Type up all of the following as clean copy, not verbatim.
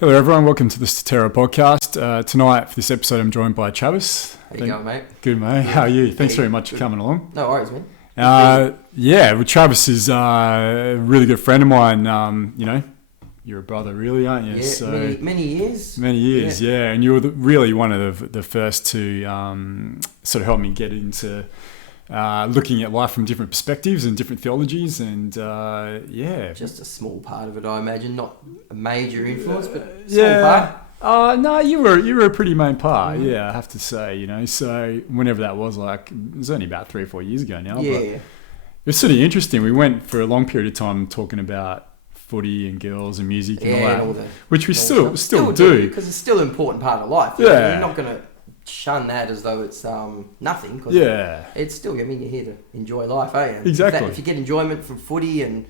Hello everyone, welcome to the Statera podcast. Tonight for this episode I'm joined by Travis. How you going, mate? Good, mate. How are you? Thanks very much for coming along. No worries, man. Well, Travis is a really good friend of mine. You're a brother really, aren't you? Yeah, So, many years. Many years, yeah. And you were really one of the first to sort of help me get into looking at life from different perspectives and different theologies, and Just a small part of it, I imagine. Not a major influence, but a small part. No, you were a pretty main part, yeah, I have to say, So whenever that was, like, it was only about 3 or 4 years ago now. Yeah. But it was sort of interesting. We went for a long period of time talking about footy and girls and music and all that, which we still do. Because it's still an important part of life. Yeah. You're not going to shun that as though it's nothing. Cause it's still, you're here to enjoy life, eh? Exactly. If you get enjoyment from footy and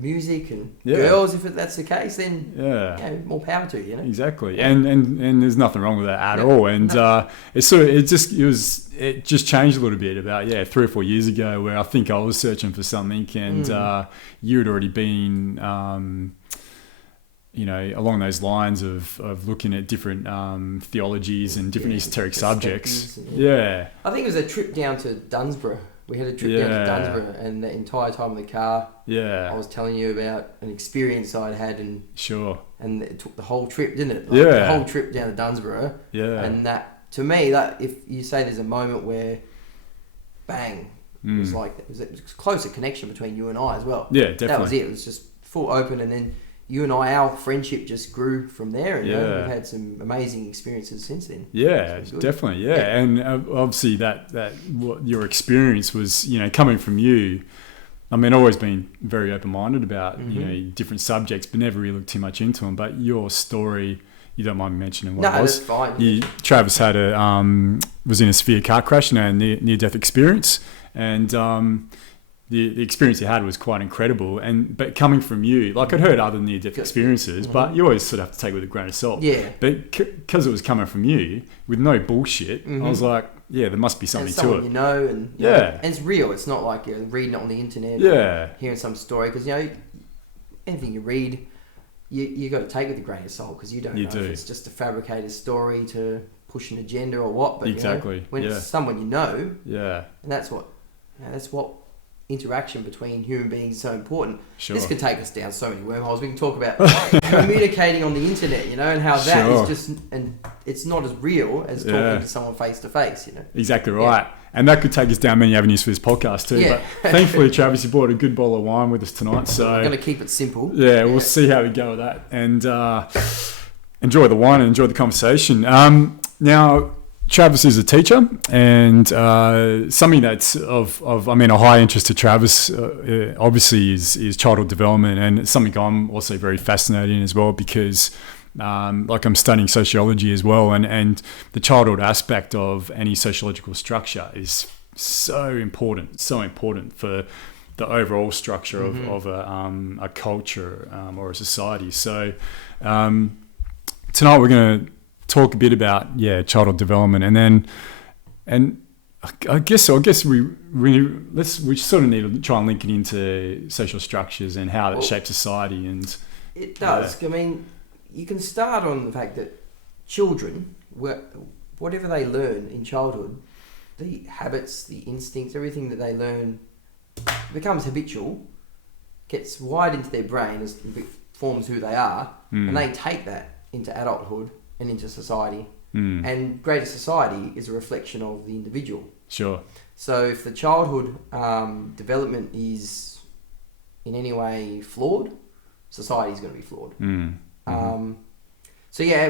music and girls, if that's the case, then more power to you. Exactly, and there's nothing wrong with that at all. And it just changed a little bit about 3 or 4 years ago, where I think I was searching for something, and you had already been along those lines of looking at different theologies and different esoteric subjects. I think it was a trip down to Dunsborough. We had a trip down to Dunsborough, and the entire time in the car, I was telling you about an experience I'd had, and it took the whole trip, didn't it? The whole trip down to Dunsborough. And that, to me, that if you say there's a moment where, bang, it was like it was a closer connection between you and I as well. Yeah, definitely. That was it. It was just full open, and then you and I, our friendship just grew from there, and we've had some amazing experiences since then. Yeah, definitely. Yeah, and obviously that what your experience was, coming from you. I mean, I've always been very open-minded about different subjects, but never really looked too much into them. But your story, you don't mind mentioning what it was? No, that's fine. Travis had was in a severe car crash, near-death experience, and the experience you had was quite incredible, but coming from you, like I'd heard other near-death experiences, but you always sort of have to take it with a grain of salt. Yeah. But because it was coming from you, with no bullshit, I was like, there must be something to it. And it's real. It's not like you're reading it on the internet, or hearing some story, because anything you read, you got to take it with a grain of salt, because you don't know if it's just a fabricated story to push an agenda or what. But exactly. When it's someone and that's what interaction between human beings is so important. This could take us down so many wormholes. We can talk about communicating on the internet, and how that is just, and it's not as real as talking to someone face to face, Exactly right. And that could take us down many avenues for this podcast too. But thankfully, Travis, you brought a good bottle of wine with us tonight. So I'm going to keep it simple. We'll see how we go with that, and enjoy the wine and enjoy the conversation. Now, Travis is a teacher, and something that's of a high interest to Travis, obviously, is childhood development, and it's something I'm also very fascinated in as well, because I'm studying sociology as well, and the childhood aspect of any sociological structure is so important for the overall structure of a culture or a society. So tonight we're going to talk a bit about childhood development, and I guess we sort of need to try and link it into social structures and how that shapes society. And it does. I mean, you can start on the fact that children, whatever they learn in childhood, the habits, the instincts, everything that they learn becomes habitual, gets wired into their brain, as it forms who they are, and they take that into adulthood and into society. And greater society is a reflection of the individual. Sure. So if the childhood development is in any way flawed, society is going to be flawed.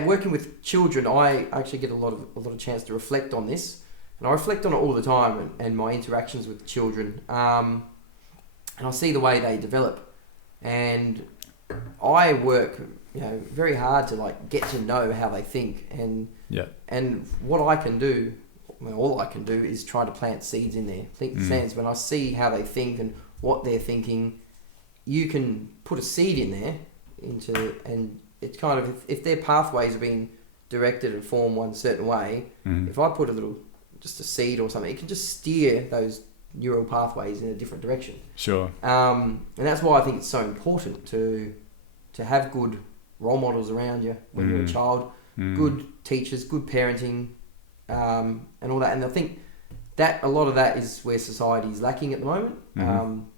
Working with children, I actually get a lot of chance to reflect on this, and I reflect on it all the time, and my interactions with children, and I see the way they develop, and I work very hard to get to know how they think, and what I can do, all I can do is try to plant seeds in there. When I see how they think and what they're thinking, you can put a seed in there and it's kind of, if their pathways are being directed and formed one certain way, if I put just a seed or something, it can just steer those neural pathways in a different direction. Sure. And that's why I think it's so important to have good role models around you when you're a child, good teachers, good parenting, and all that. And I think that a lot of that is where society is lacking at the moment.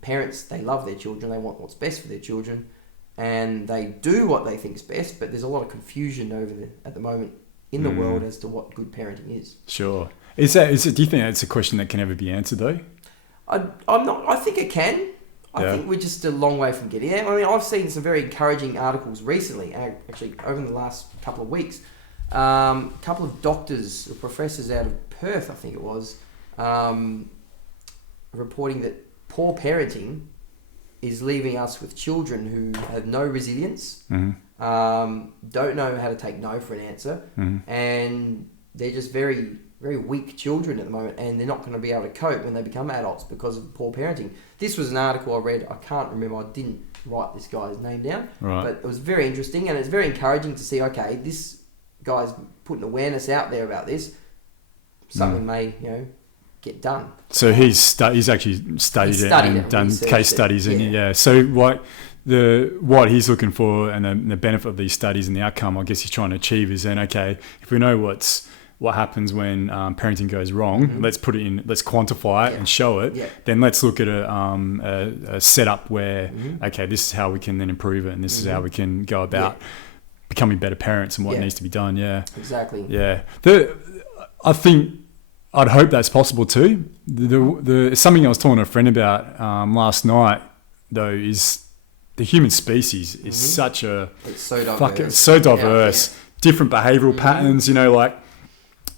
Parents, they love their children, they want what's best for their children, and they do what they think is best, but there's a lot of confusion at the moment in the world as to what good parenting is. Sure. Do you think that's a question that can ever be answered though? I think it can. I think we're just a long way from getting there. I mean, I've seen some very encouraging articles recently, actually over the last couple of weeks. A couple of doctors or professors out of Perth, I think it was, reporting that poor parenting is leaving us with children who have no resilience, don't know how to take no for an answer, and they're just very, very weak children at the moment, and they're not going to be able to cope when they become adults because of poor parenting. This was an article I read. I can't remember. I didn't write this guy's name down, but it was very interesting, and it's very encouraging to see, okay, this guy's putting awareness out there about this. Something may, get done. So he's actually studied it and done case studies in it. Yeah. So what he's looking for and the benefit of these studies and the outcome, I guess he's trying to achieve is then, okay, if we know what happens when parenting goes wrong, let's put it in, let's quantify it and show it. Then let's look at a setup where, okay, this is how we can then improve it, and this is how we can go about becoming better parents and what needs to be done. Yeah. Exactly. Yeah. I think I'd hope that's possible too. Something I was talking to a friend about last night though is the human species is it's so diverse. Different behavioural patterns. Like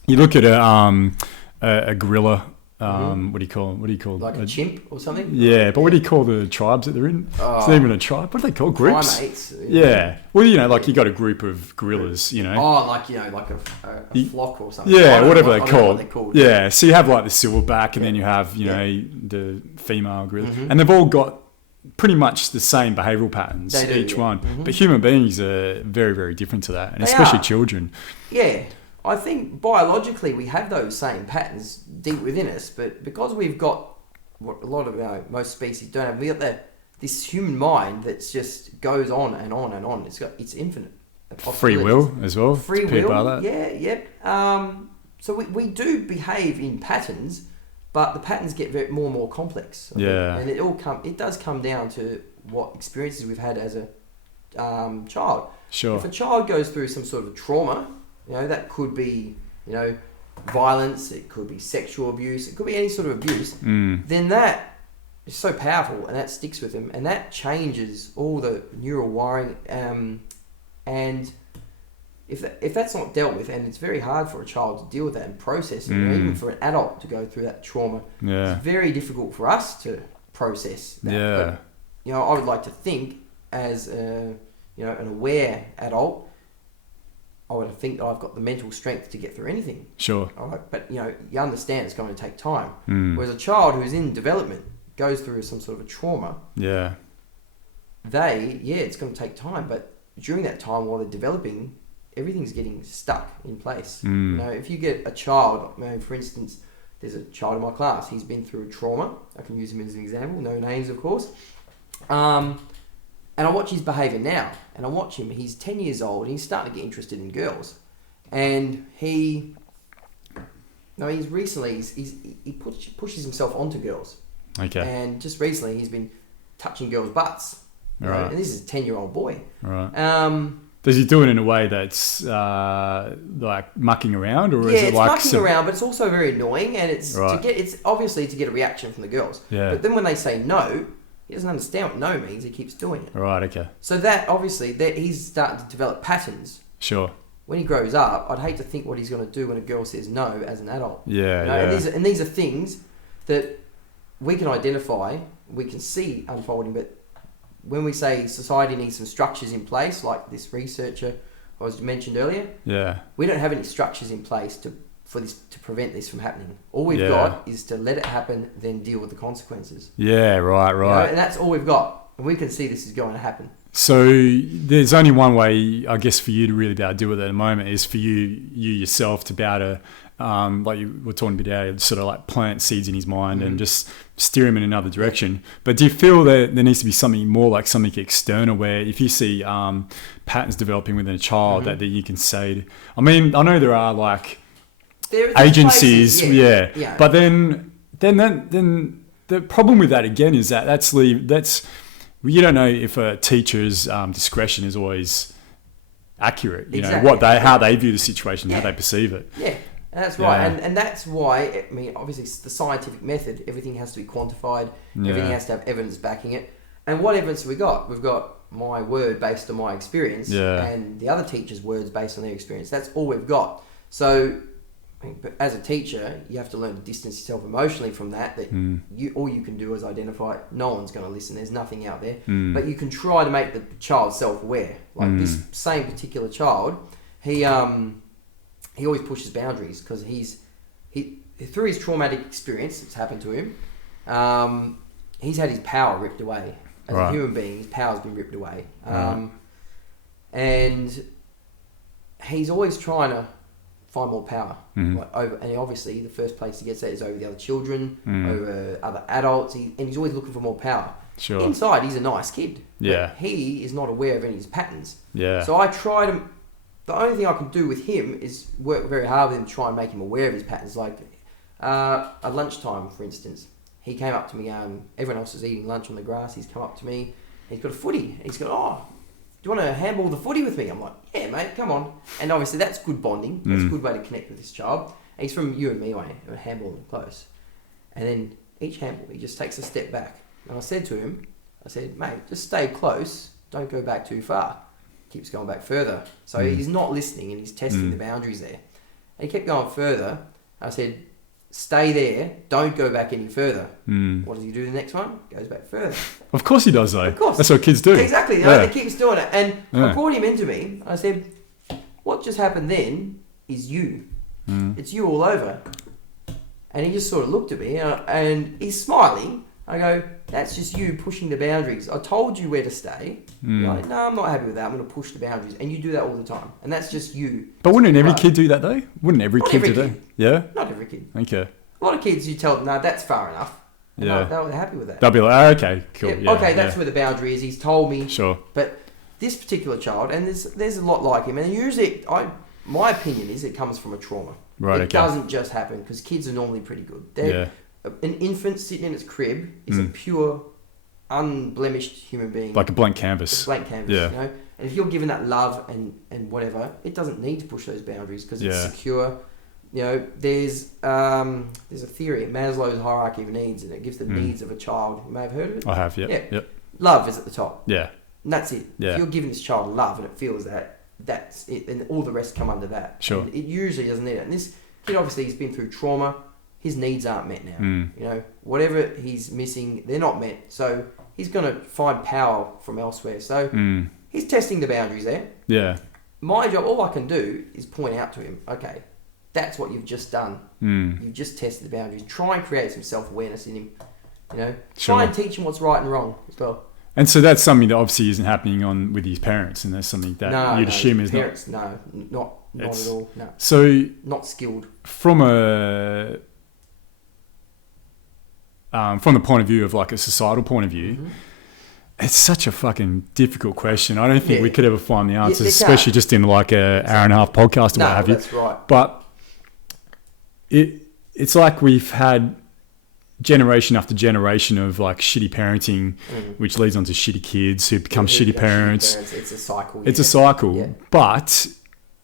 you look at a gorilla. What do you call like a chimp or something? Yeah, but what do you call the tribes that they're in? It's not even a tribe. What do they call groups? Primates. Yeah. Well, like you got a group of gorillas. Oh, like a flock or something. Yeah, whatever they're called. Yeah. So you have like the silverback, and then you have the female gorilla, and they've all got pretty much the same behavioural patterns, each one. But human beings are very, very different to that, and especially children. Yeah. I think biologically we have those same patterns deep within us, but because we've got what a lot of most species don't have, we got this human mind that just goes on and on and on. It's infinite. Free will as well. Free will. So we do behave in patterns, but the patterns get more and more complex. And it does come down to what experiences we've had as a child. Sure. If a child goes through some sort of trauma, that could be, violence, it could be sexual abuse, it could be any sort of abuse, then that is so powerful and that sticks with them and that changes all the neural wiring. And if that's not dealt with, and it's very hard for a child to deal with that and process it, even for an adult to go through that trauma, it's very difficult for us to process that. But, I would like to think as an aware adult, I would think I've got the mental strength to get through anything. Sure. All right, but you understand it's going to take time. Whereas a child who's in development goes through some sort of a trauma. Yeah. It's going to take time, but during that time while they're developing, everything's getting stuck in place. If you get a child, for instance, there's a child in my class. He's been through a trauma. I can use him as an example. No names, of course. And I watch his behaviour now, and I watch him. He's 10 years old, and he's starting to get interested in girls. And he pushes himself onto girls. Okay. And just recently, he's been touching girls' butts. Right. And this is a 10-year-old boy. Right. Does he do it in a way that's like mucking around, or is it like mucking around, but it's also very annoying, and it's obviously to get a reaction from the girls. Yeah. But then when they say no, he doesn't understand what no means. He keeps doing it. Right, okay. So that, obviously, he's starting to develop patterns. Sure. When he grows up, I'd hate to think what he's going to do when a girl says no as an adult. Yeah, yeah. And these are things that we can identify, we can see unfolding, but when we say society needs some structures in place, like this researcher I was mentioned earlier, we don't have any structures in place to prevent this from happening. All we've got is to let it happen, then deal with the consequences. Yeah, right. And that's all we've got. And we can see this is going to happen. So there's only one way, I guess, for you to really be able to deal with it at the moment is for you yourself to be able to like you were talking about earlier, sort of like plant seeds in his mind and just steer him in another direction. But do you feel that there needs to be something more like something external where if you see patterns developing within a child that you can say, I mean, I know there are like agencies, places, but then the problem with that again is that's you don't know if a teacher's discretion is always accurate. You know how they view the situation, how they perceive it. Yeah, that's right, and that's why. I mean, obviously, it's the scientific method. Everything has to be quantified. Everything has to have evidence backing it. And what evidence have we got? We've got my word based on my experience, and the other teacher's words based on their experience. That's all we've got. So, but as a teacher, you have to learn to distance yourself emotionally from that. All you can do is identify. No one's going to listen. There's nothing out there. But you can try to make the child self-aware. Like this same particular child, he always pushes boundaries because he through his traumatic experience that's happened to him, he's had his power ripped away as a human being. His power's been ripped away, and he's always trying to find more power. Like and obviously the first place he gets that is over the other children, over other adults, and he's always looking for more power. Sure. Inside, he's a nice kid. Yeah. He is not aware of any of his patterns. Yeah. So I try to. The only thing I can do with him is work very hard with him to try and make him aware of his patterns. Like at lunchtime, for instance, he came up to me. Everyone else is eating lunch on the grass. He's come up to me. He's got a footy. He's got, do you want to handball the footy with me? I'm like, yeah, mate, come on. And obviously that's good bonding. That's a good way to connect with this child. And he's from you and me, handballing close. And then each handball, he just takes a step back. And I said to him, mate, just stay close. Don't go back too far. Keeps going back further. So he's not listening and he's testing the boundaries there. And he kept going further. I said, stay there. Don't go back any further. What does he do the next one? Goes back further. Of course he does, though. Of course. That's what kids do. Exactly. He keeps doing it. And I brought him into me. I said, what just happened then is you. It's you all over. And he just sort of looked at me and he's smiling. I go, that's just you pushing the boundaries. I told you where to stay. You're like, no, I'm not happy with that. I'm going to push the boundaries. And you do that all the time. And that's just you. But wouldn't every kid do that, though? Wouldn't every kid do that? Yeah? Not every kid. Okay. A lot of kids, you tell them, no, that's far enough. And they're happy with that. They'll be like, okay, cool. Yeah, okay, that's where the boundary is. He's told me. Sure. But this particular child, and there's a lot like him, and usually, my opinion is it comes from a trauma. Right, it doesn't just happen, because kids are normally pretty good. An infant sitting in its crib is a pure, unblemished human being. Like a blank canvas. You know? And if you're given that love and whatever, it doesn't need to push those boundaries because it's secure. You know, there's a theory, Maslow's hierarchy of needs, and it gives the needs of a child. You may have heard of it. I have, yep. Love is at the top. Yeah. And that's it. Yeah. If you're giving this child love and it feels that, that's it. And all the rest come under that. Sure. And it usually doesn't need it. And this kid, obviously, he's been through trauma. His needs aren't met now. You know, whatever he's missing, they're not met. So he's going to find power from elsewhere. So he's testing the boundaries there. Yeah. My job, all I can do is point out to him, okay, that's what you've just done. You've just tested the boundaries. Try and create some self-awareness in him. You know, try and teach him what's right and wrong as well. And so that's something that obviously isn't happening with his parents, and that's something that you'd assume is parents, not at all. No. So not skilled. From the point of view of like a societal point of view, it's such a fucking difficult question. I don't think we could ever find the answers, especially just in like an hour and a half podcast or what have you. That's right. But it's like we've had generation after generation of like shitty parenting, which leads on to shitty kids who become shitty parents. It's a cycle. It's a cycle. Yeah. But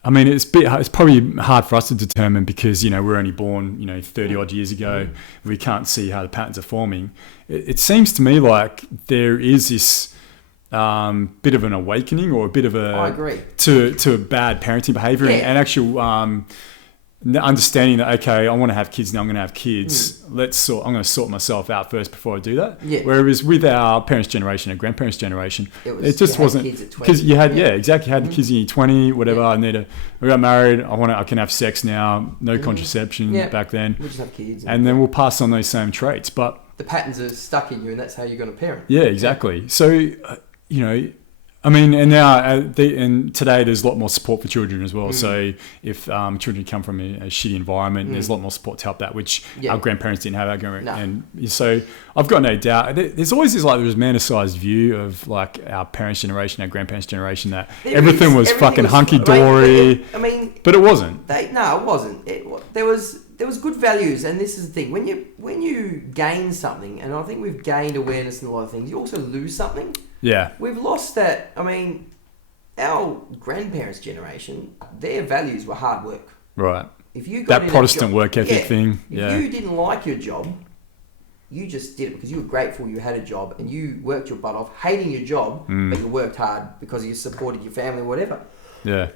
I mean, it's probably hard for us to determine because, you know, we're only born, 30 odd years ago. We can't see how the patterns are forming. It seems to me like there is this bit of an awakening or a bit of I agree. to bad parenting behavior and actual understanding that, okay, I want to have kids now, I'm going to have kids. I'm going to sort myself out first before I do that. Yeah. Whereas with our parents' generation, our grandparents' generation, it just wasn't, because you had, exactly. You had the kids in your 20, whatever. I got married. I can have sex now. No contraception back then. We'll just have kids. And then we'll pass on those same traits. But the patterns are stuck in you and that's how you're going to parent. Yeah, exactly. So, I mean, and now and today there's a lot more support for children as well. So if children come from a shitty environment, there's a lot more support to help that, which our grandparents didn't have. And so I've got no doubt. There's always this romanticized view of like our parents' generation, our grandparents' generation, that everything was fucking hunky dory. I mean, but it wasn't. It wasn't. There was good values, and this is the thing. When you gain something, and I think we've gained awareness in a lot of things, you also lose something. Yeah. We've lost that. I mean, our grandparents' generation, their values were hard work. Right. If you got that Protestant work ethic thing. If you didn't like your job, you just did it because you were grateful you had a job and you worked your butt off, hating your job, but you worked hard because you supported your family or whatever. Yeah.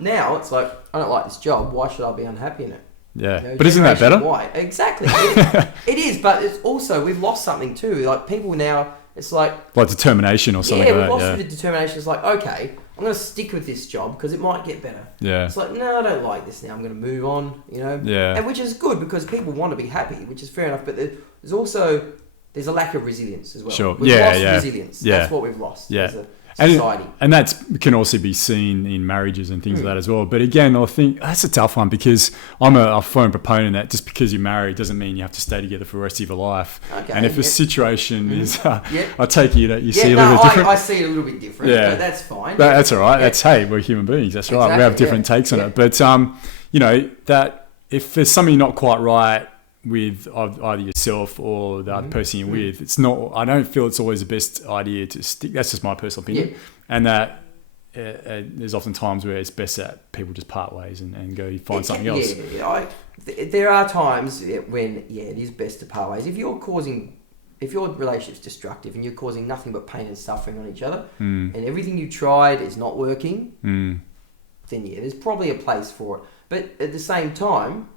Now it's like, I don't like this job. Why should I be unhappy in it? Yeah. But isn't that better? Why? Exactly. It is, but it's also, we've lost something too. Like people now, it's like determination or something like that. Yeah, we've lost a bit of determination. It's like, okay, I'm going to stick with this job because it might get better. Yeah. It's like, no, I don't like this now. I'm going to move on, Yeah. And which is good because people want to be happy, which is fair enough. But there's also, there's a lack of resilience as well. Sure. We've lost resilience. Yeah. That's what we've lost. Yeah. As a society. And that can also be seen in marriages and things like that as well. But again, I think that's a tough one because I'm a firm proponent that just because you're married doesn't mean you have to stay together for the rest of your life. Okay, and if a situation is, I take it that you see a little bit different. I see it a little bit different, but that's fine. That's all right. That's, hey, we're human beings. That's right. We have different takes on it. But, that if there's something not quite right with either yourself or the other person you're with, it's not. I don't feel it's always the best idea to stick. That's just my personal opinion, and that there's often times where it's best that people just part ways and go find something else. There are times when it is best to part ways. If your relationship's destructive and you're causing nothing but pain and suffering on each other, and everything you tried is not working, then there's probably a place for it. But at the same time,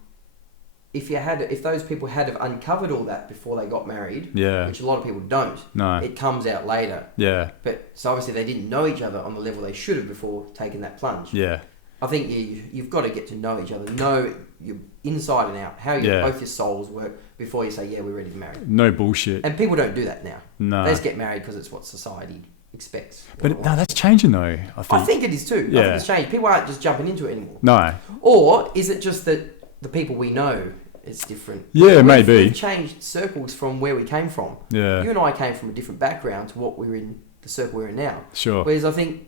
if those people had have uncovered all that before they got married, which a lot of people don't, it comes out later. Yeah. But so obviously they didn't know each other on the level they should have before taking that plunge. Yeah. I think you've got to get to know each other, know your inside and out, how both your souls work before you say, we're ready to marry. No bullshit. And people don't do that now. No. They just get married because it's what society expects. But no, that's changing though, I think. it is too. I think it's changed. People aren't just jumping into it anymore. No. Or is it just that the people we know, it's different? Yeah, maybe. We've changed circles from where we came from. Yeah. You and I came from a different background to what we're in, the circle we're in now. Sure. Whereas I think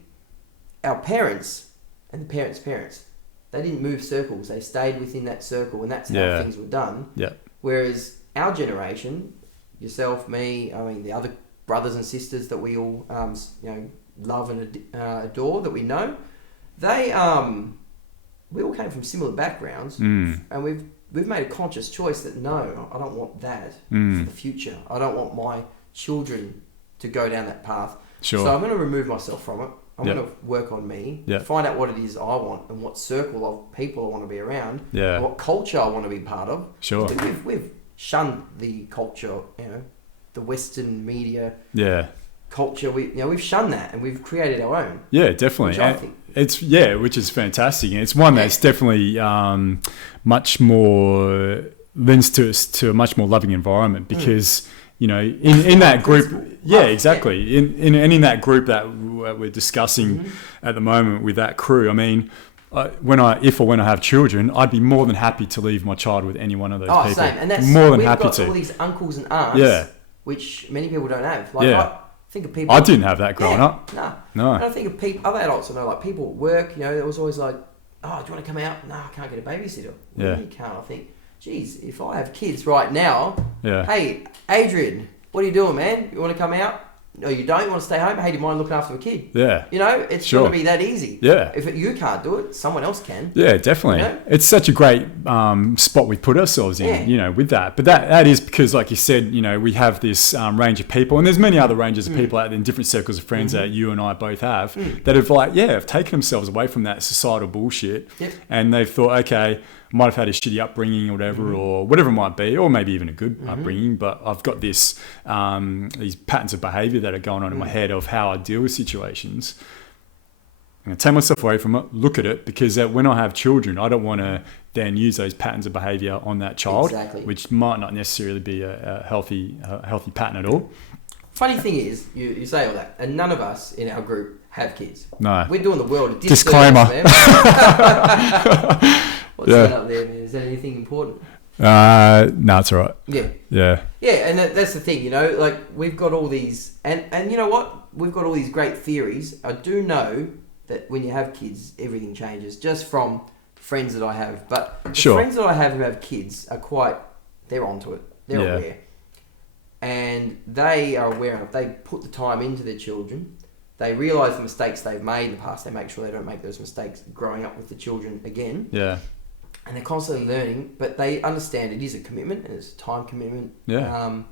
our parents and the parents' parents, they didn't move circles. They stayed within that circle, and that's how things were done. Yeah. Whereas our generation, yourself, me, the other brothers and sisters that we all, love and adore, that we know, we all came from similar backgrounds, and we've made a conscious choice that no, I don't want that for the future. I don't want my children to go down that path. Sure. So I'm going to remove myself from it. I'm going to work on me, find out what it is I want and what circle of people I want to be around, and what culture I want to be part of. Sure. We've shunned the culture, the Western media culture. We've shunned that and we've created our own. Yeah, definitely. Which I think. Which is fantastic. And it's one that's definitely much more lends to a much more loving environment because in that group, exactly. In that group that we're discussing at the moment with that crew, when I have children, I'd be more than happy to leave my child with any one of those people. Same. And that's more than happy got to. All these uncles and aunts, which many people don't have. I think of people. I didn't have that growing up. No. And I think of people, other adults I know, like people at work. There was always like, "Oh, do you want to come out?" No, I can't get a babysitter. Well, you can't. I think, geez, if I have kids right now, hey, Adrian, what are you doing, man? You want to come out? No, you don't. You want to stay home? Hey, do you mind looking after a kid? Yeah. It's going to be that easy. Yeah. If you can't do it, someone else can. Yeah, definitely. It's such a great spot we put ourselves in, with that. But that is because, like you said, we have this range of people, and there's many other ranges of people out there in different circles of friends that you and I both have that have taken themselves away from that societal bullshit, and they've thought, okay, might have had a shitty upbringing or whatever, or whatever it might be, or maybe even a good upbringing, but I've got this these patterns of behaviour that are going on in my head of how I deal with situations. I'm going to take myself away from it, look at it, because when I have children, I don't want to then use those patterns of behaviour on that child, which might not necessarily be a healthy pattern at all. Funny thing is, you say all that, and none of us in our group have kids. No. We're doing the world a disservice, Disclaimer. man. What's that up there, man? Is that anything important? No, it's all right. Yeah. Yeah. Yeah, and that's the thing, like we've got all these, and you know what? We've got all these great theories. I do know that when you have kids, everything changes, just from friends that I have. But the friends that I have who have kids are they're onto it. They're aware. And they are aware of, they put the time into their children. They realise the mistakes they've made in the past. They make sure they don't make those mistakes growing up with the children again. Yeah. And they're constantly learning, but they understand it is a commitment and it's a time commitment. Yeah.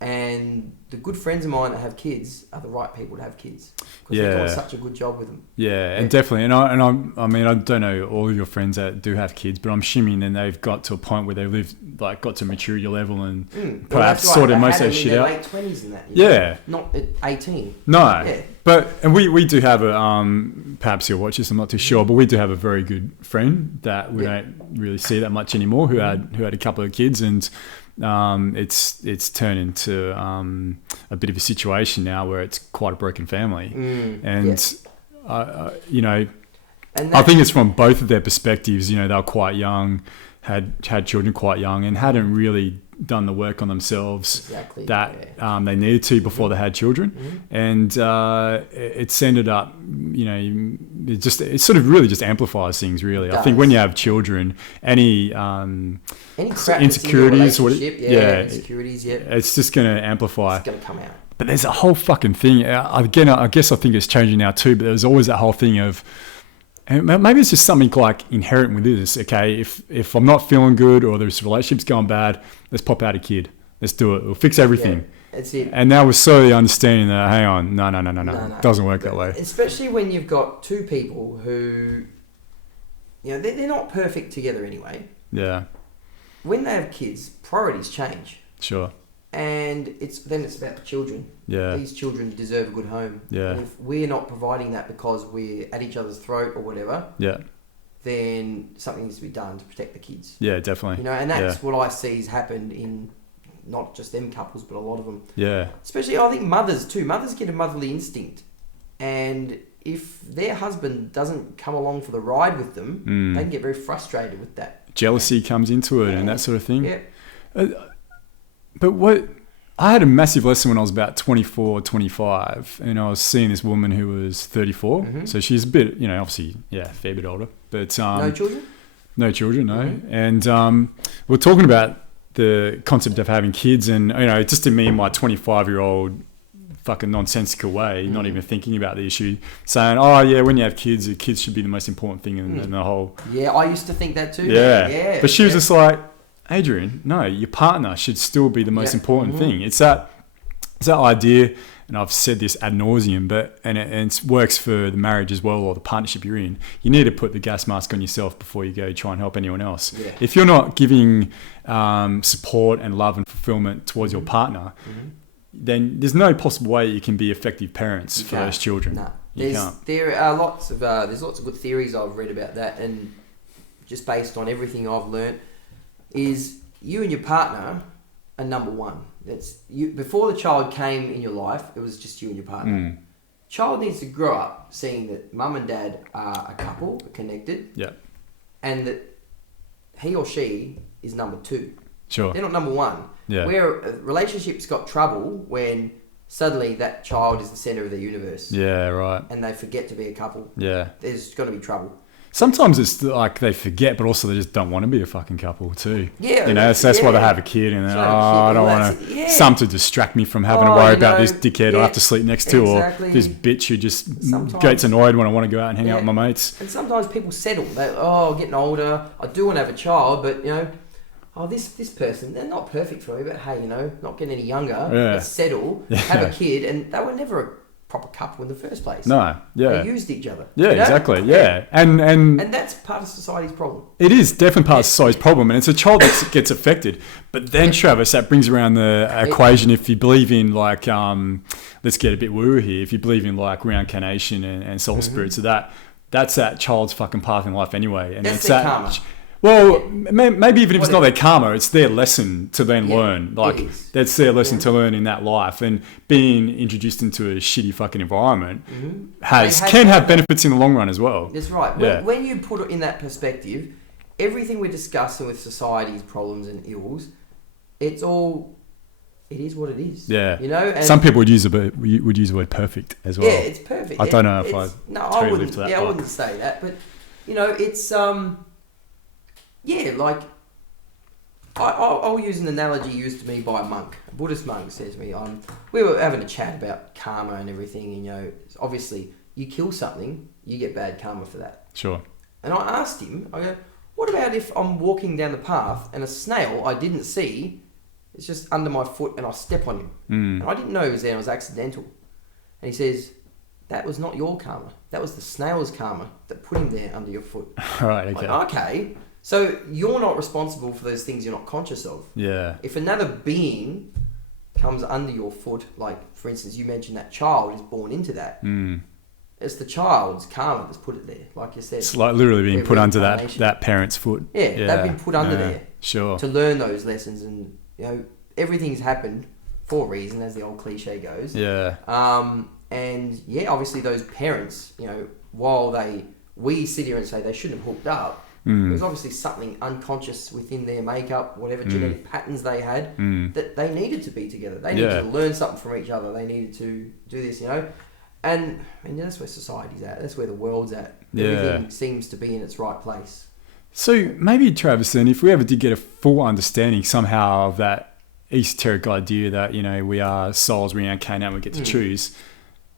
And the good friends of mine that have kids are the right people to have kids because they've done such a good job with them. Yeah, and definitely. I mean, I don't know all of your friends that do have kids, but I'm assuming then they've got to a point where they've got to maturity level and perhaps sorted most of that shit out. Late 20s and that. Yeah. Not at 18. No. Yeah. And we do have perhaps you'll watch this, I'm not too sure, but we do have a very good friend that we don't really see that much anymore who had a couple of kids, and it's turned into a bit of a situation now where it's quite a broken family, and I think it's from both of their perspectives. They were quite young, had children quite young, and hadn't really done the work on themselves that they needed to before they had children, and it's ended up, it sort of really just amplifies things. Really, I think when you have children, any crap insecurities, insecurities, it's just going to amplify. It's going to come out. But there's a whole fucking thing. Again, I guess I think it's changing now too. But there's always that whole thing of. And maybe it's just something like inherent with this. Okay, if I'm not feeling good or this relationship's going bad, let's pop out a kid. Let's do it. We'll fix everything. Yeah, that's it. And now we're slowly understanding that. Hang on, no. It doesn't work that way. Especially when you've got two people who, they're not perfect together anyway. Yeah. When they have kids, priorities change. Sure. And it's about the children. Yeah. These children deserve a good home. Yeah. And if we're not providing that because we're at each other's throat or whatever, then something needs to be done to protect the kids. Yeah, definitely. And that's what I see has happened in not just them couples, but a lot of them. Yeah. Especially, I think mothers too. Mothers get a motherly instinct. And if their husband doesn't come along for the ride with them, they can get very frustrated with that. Jealousy comes into it and that sort of thing. Yeah. But I had a massive lesson when I was about 24, 25, and I was seeing this woman who was 34. Mm-hmm. So she's a bit, obviously, a fair bit older. But no children? No children, no. Mm-hmm. And we're talking about the concept of having kids, and, just in me, my 25-year-old fucking nonsensical way, not even thinking about the issue, saying, when you have kids, the kids should be the most important thing in the whole... Yeah, I used to think that too. Yeah. But she was just like... Adrian, no, your partner should still be the most important thing. It's that idea, and I've said this ad nauseum, but it works for the marriage as well, or the partnership you're in. You need to put the gas mask on yourself before you go try and help anyone else. Yeah. If you're not giving support and love and fulfillment towards your partner, then there's no possible way you can be effective parents for those children. No. You can't. There are lots of good theories I've read about that, and just based on everything I've learnt, is you and your partner are number one. That's you. Before the child came in your life, it was just you and your partner. Child needs to grow up seeing that mum and dad are a couple, connected, and that he or she is number two. Sure. They're not number one. Yeah. Where a relationship's got trouble when suddenly that child is the centre of their universe. Yeah, right. And they forget to be a couple. Yeah. There's got to be trouble. Sometimes it's like they forget, but also they just don't want to be a fucking couple too. Yeah. So that's why they have a kid, and I don't want something to distract me from having to worry about this dickhead I have to sleep next to, or this bitch who just gets annoyed when I want to go out and hang out with my mates. And sometimes people settle. Getting older, I do want to have a child, but this person, they're not perfect for me, but hey, not getting any younger. Let's settle, have a kid, and they were never a proper couple in the first place. No, they used each other. Exactly. And that's part of society's problem. It is definitely part of society's problem, and it's a child that gets affected. But then, Travis, that brings around the equation. If you believe in let's get a bit woo here. If you believe in reincarnation and soul spirits, that's that child's fucking path in life anyway, and that's it's their that. Karma. Well, maybe even if it's not their karma, it's their lesson to then learn. Like, that's their lesson to learn in that life. And being introduced into a shitty fucking environment can have benefits in the long run as well. That's right. When you put it in that perspective, everything we're discussing with society's problems and ills, it is what it is. Yeah. You know? And some people would use the word perfect as well. Yeah, it's perfect. I don't know if I wouldn't. To that I wouldn't say that, but you know, it's like I'll use an analogy used to me by a monk. A Buddhist monk says to me, we were having a chat about karma and everything, and you know, obviously you kill something, you get bad karma for that. Sure. And I asked him, I go, what about if I'm walking down the path and a snail I didn't see, it's just under my foot and I step on him. And I didn't know he was there and it was accidental. And he says, that was not your karma. That was the snail's karma that put him there under your foot. Right, okay. Like, okay. So you're not responsible for those things you're not conscious of. Yeah. If another being comes under your foot, like for instance, you mentioned that child is born into that. It's the child's karma that's put it there, like you said. It's like literally being put under that parent's foot. Yeah, they've been put under there. Sure. To learn those lessons, and you know, everything's happened for a reason, as the old cliche goes. Yeah. And yeah, obviously those parents, you know, while we sit here and say they shouldn't have hooked up, there was obviously something unconscious within their makeup, whatever genetic patterns they had, that they needed to be together. They needed to learn something from each other. They needed to do this, you know. And that's where society's at. That's where the world's at. Everything seems to be in its right place. So maybe, Travis, then, if we ever did get a full understanding somehow of that esoteric idea that, you know, we are souls reincarnated and we get to choose,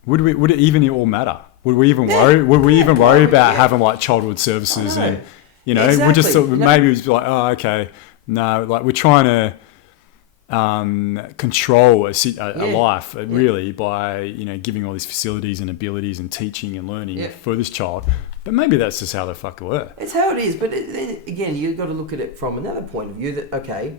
would it even all matter? Would we even worry? Would we even worry about having like childhood services and, you know, we just thought maybe it was like, oh, okay, no, like we're trying to control a life really by, you know, giving all these facilities and abilities and teaching and learning for this child. But maybe that's just how the fuck it works. It's how it is. But then again, you've got to look at it from another point of view. That okay,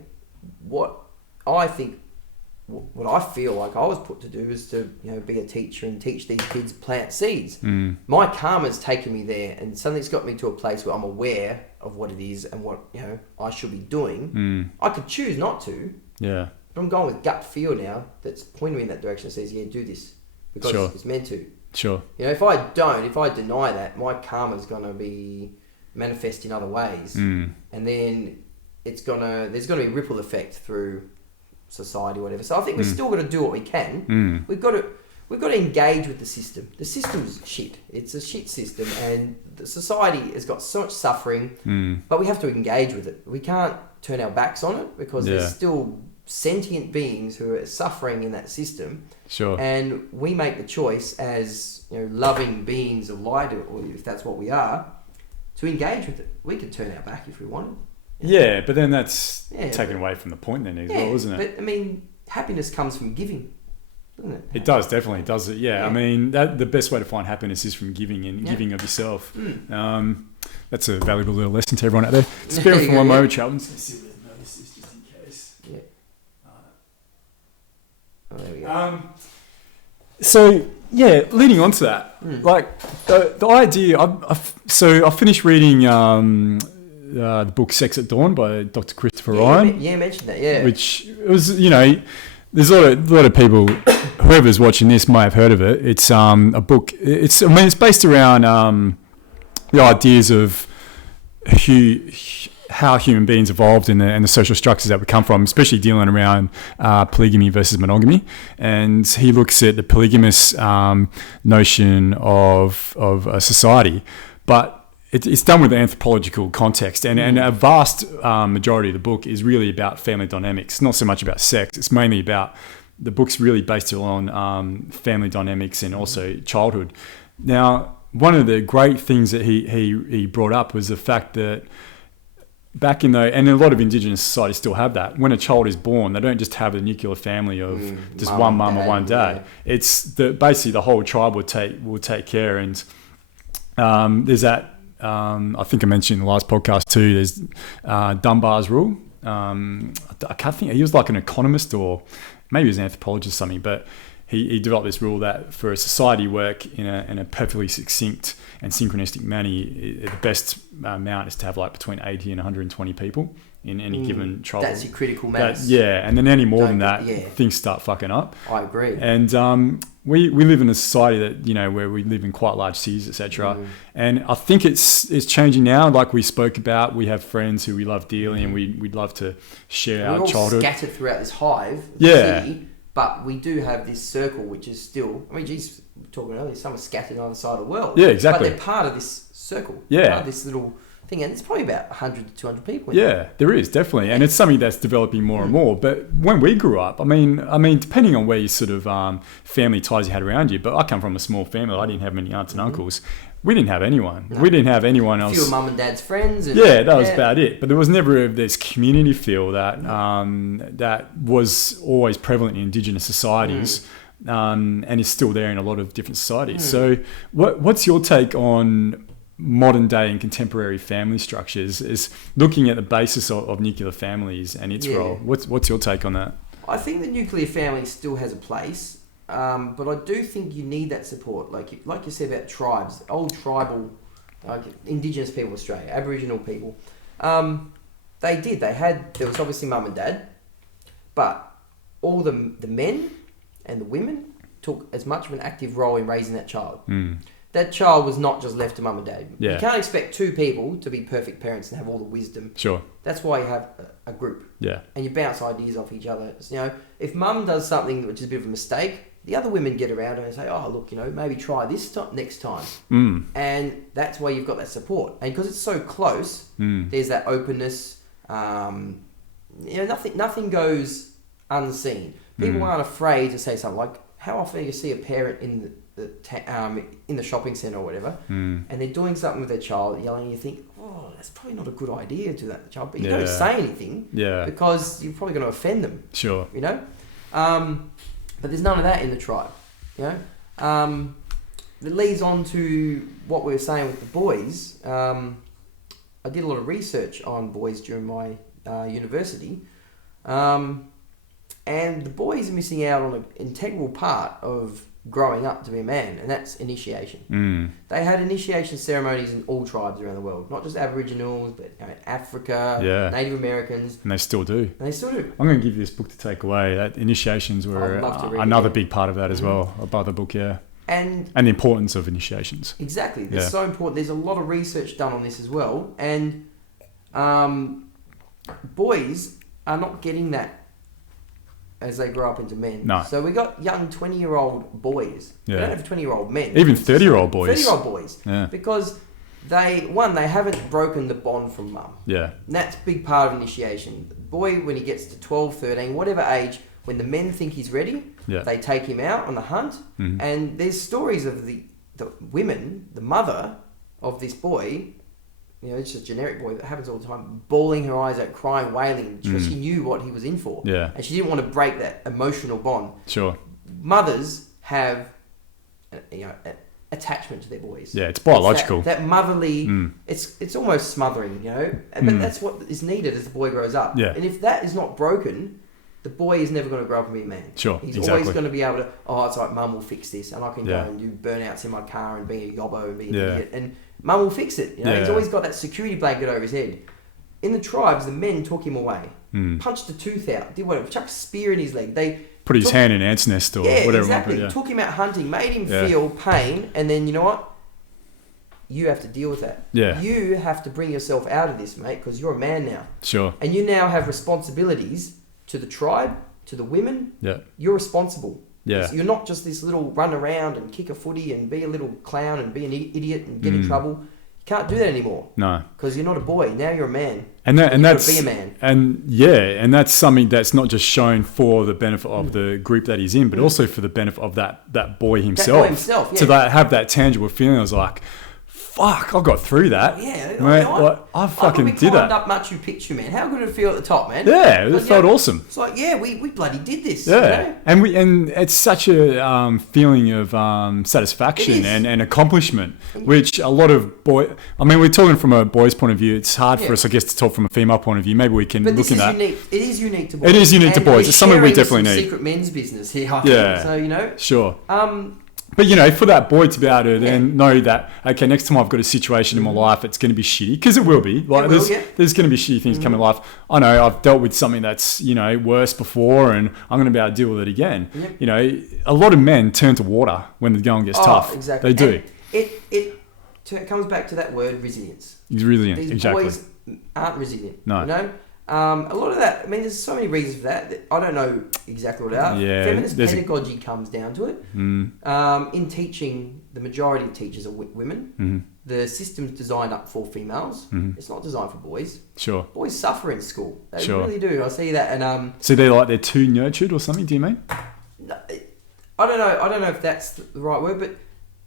what I feel like I was put to do is to, you know, be a teacher and teach these kids plant seeds. My karma's taken me there, and something's got me to a place where I'm aware of what it is and what, you know, I should be doing. I could choose not to. Yeah. But I'm going with gut feel now that's pointing me in that direction, says, yeah, do this because it's meant to. Sure. You know, if I deny that, my karma's going to be manifest in other ways. And then there's going to be a ripple effect through society or whatever. So I think we've still got to do what we can. We've got to engage with the system. The system's shit. It's a shit system, and the society has got so much suffering, but we have to engage with it. We can't turn our backs on it because there's still sentient beings who are suffering in that system. Sure. And we make the choice as, you know, loving beings of light, or if that's what we are, to engage with it. We could turn our back if we wanted. Yeah, but then that's taken away from the point then as well, isn't it? But I mean, happiness comes from giving, doesn't it? It does, definitely does it. Yeah, I mean, the best way to find happiness is from giving and giving of yourself. That's a valuable little lesson to everyone out there. Spare me for one moment, Charlton. This is just in case. Yeah. Oh, there we go. So yeah, leading on to that, like the idea. I finished reading the book Sex at Dawn by Dr. Christopher Ryan. Yeah, mentioned that. Yeah, which was, you know, there's a lot of people, whoever's watching this may have heard of it. It's a book. It's based around the ideas of how human beings evolved and the social structures that we come from, especially dealing around polygamy versus monogamy. And he looks at the polygamous notion of a society, but it's done with an anthropological context, and a vast majority of the book is really about family dynamics, not so much about sex. It's mainly about, the book's really based on family dynamics and also childhood. Now, one of the great things that he brought up was the fact that back in and a lot of Indigenous societies still have that. When a child is born, they don't just have a nuclear family of just one mum or one dad. Yeah. It's basically the whole tribe will take care. And there's that. I think I mentioned in the last podcast too. There's Dunbar's rule. I can't think. He was like an economist or maybe he was an anthropologist or something. But he developed this rule that for a society to work in a perfectly succinct and synchronistic manner, the best amount is to have like between 80 and 120 people in any given trial. That's your critical mass. And then any more than that, things start fucking up. I agree. And we live in a society that, where we live in quite large cities, etc. And I think it's changing now. Like we spoke about, we have friends who we love dearly, and we'd love to share our childhood. We're all scattered throughout this hive city, but we do have this circle, which is still, we were talking earlier, some are scattered on the other side of the world. Yeah, exactly. But they're part of this circle. Yeah. Part of this little thing, and it's probably about 100 to 200 people. There is, definitely. And it's something that's developing more and more. But when we grew up, I mean, depending on where you sort of family ties you had around you, but I come from a small family. I didn't have many aunts and uncles. We didn't have anyone. No. We didn't have anyone else. A few mum and dad's friends. And, that was about it. But there was never this community feel that that was always prevalent in Indigenous societies, and is still there in a lot of different societies. So what's your take on modern day and contemporary family structures, is looking at the basis of nuclear families and its role? What's your take on that? I think the nuclear family still has a place. But I do think you need that support, like you said about tribes, old tribal, like Indigenous people of Australia, Aboriginal people. There was obviously mum and dad, but all the men and the women took as much of an active role in raising that child. That child was not just left to mum and dad. Yeah. You can't expect two people to be perfect parents and have all the wisdom. Sure. That's why you have a group. Yeah. And you bounce ideas off each other. So, if mum does something which is a bit of a mistake, the other women get around her and say, oh, look, maybe try this next time. And that's why you've got that support. And because it's so close, there's that openness. Nothing goes unseen. People aren't afraid to say something like, how often do you see a parent in the shopping centre or whatever, and they're doing something with their child, yelling, and you think, oh, that's probably not a good idea to that child, but you don't say anything because you're probably going to offend them. Sure. But there's none of that in the tribe. That leads on to what we were saying with the boys. I did a lot of research on boys during my university, and the boys are missing out on an integral part of growing up to be a man, and that's initiation. They had initiation ceremonies in all tribes around the world, not just Aboriginals, but Africa, Native Americans. And they still do. I'm going to give you this book to take away. That initiations were another big part of that as well, about the book, And the importance of initiations. Exactly. They're so important. There's a lot of research done on this as well, and boys are not getting that as they grow up into men. No. So we got young 20-year-old boys. We don't have 20-year-old men. Even 30-year-old boys. 30-year-old boys. Yeah. Because they haven't broken the bond from mum. Yeah. And that's a big part of initiation. The boy, when he gets to 12, 13, whatever age, when the men think he's ready, they take him out on the hunt. And there's stories of the women, the mother of this boy, it's just a generic boy that happens all the time, bawling her eyes out, crying, wailing, because she knew what he was in for. Yeah. And she didn't want to break that emotional bond. Sure. Mothers have, attachment to their boys. Yeah, it's biological. That motherly, it's almost smothering, but that's what is needed as the boy grows up. Yeah. And if that is not broken, the boy is never going to grow up and be a man. Sure, He's always going to be able to, it's like mum will fix this, and I can go and do burnouts in my car and be a yobbo and be an idiot. And mum will fix it. He's always got that security blanket over his head. In the tribes, the men took him away, punched a tooth out, did whatever, chucked a spear in his leg. They put his hand in ant's nest or whatever. Exactly. Took him out hunting, made him feel pain, and then you know what? You have to deal with that. Yeah. You have to bring yourself out of this, mate, because you're a man now. Sure. And you now have responsibilities to the tribe, to the women. Yeah. You're responsible. Yeah. So you're not just this little run around and kick a footy and be a little clown and be an idiot and get in trouble. You can't do that anymore. No. Because you're not a boy. Now you're a man. And that's be a man. And that's something that's not just shown for the benefit of the group that he's in, but also for the benefit of that boy himself. That boy himself, To have that tangible feeling. I was like, fuck, I got through that. Yeah, Mate, I fucking did that. Climbed up Machu Picchu, man. How good did it feel at the top, man? Yeah, it felt awesome. It's like, yeah, we bloody did this. Yeah, and it's such a feeling of satisfaction and accomplishment, which a lot of we're talking from a boy's point of view. It's hard for us, I guess, to talk from a female point of view. Maybe we can look at that. Unique. It is unique to boys. It is unique to boys. It's something we definitely need. Secret men's business here, I think. So sure. But for that boy to be able to then know that, okay, next time I've got a situation in my life, it's going to be shitty, because it will be. Like there's going to be shitty things come in life. I know I've dealt with something that's worse before, and I'm going to be able to deal with it again. Yep. A lot of men turn to water when the going gets tough. Exactly. They do. It comes back to that word resilience. Resilient. These exactly. boys aren't resilient. No. A lot of that, there's so many reasons for that. I don't know exactly what they are. Yeah, feminist pedagogy comes down to it. In teaching, the majority of teachers are women. Mm-hmm. The system's designed up for females. Mm-hmm. It's not designed for boys. Sure. Boys suffer in school. They really do. I see that. And so they're too nurtured or something, do you mean? I don't know if that's the right word, but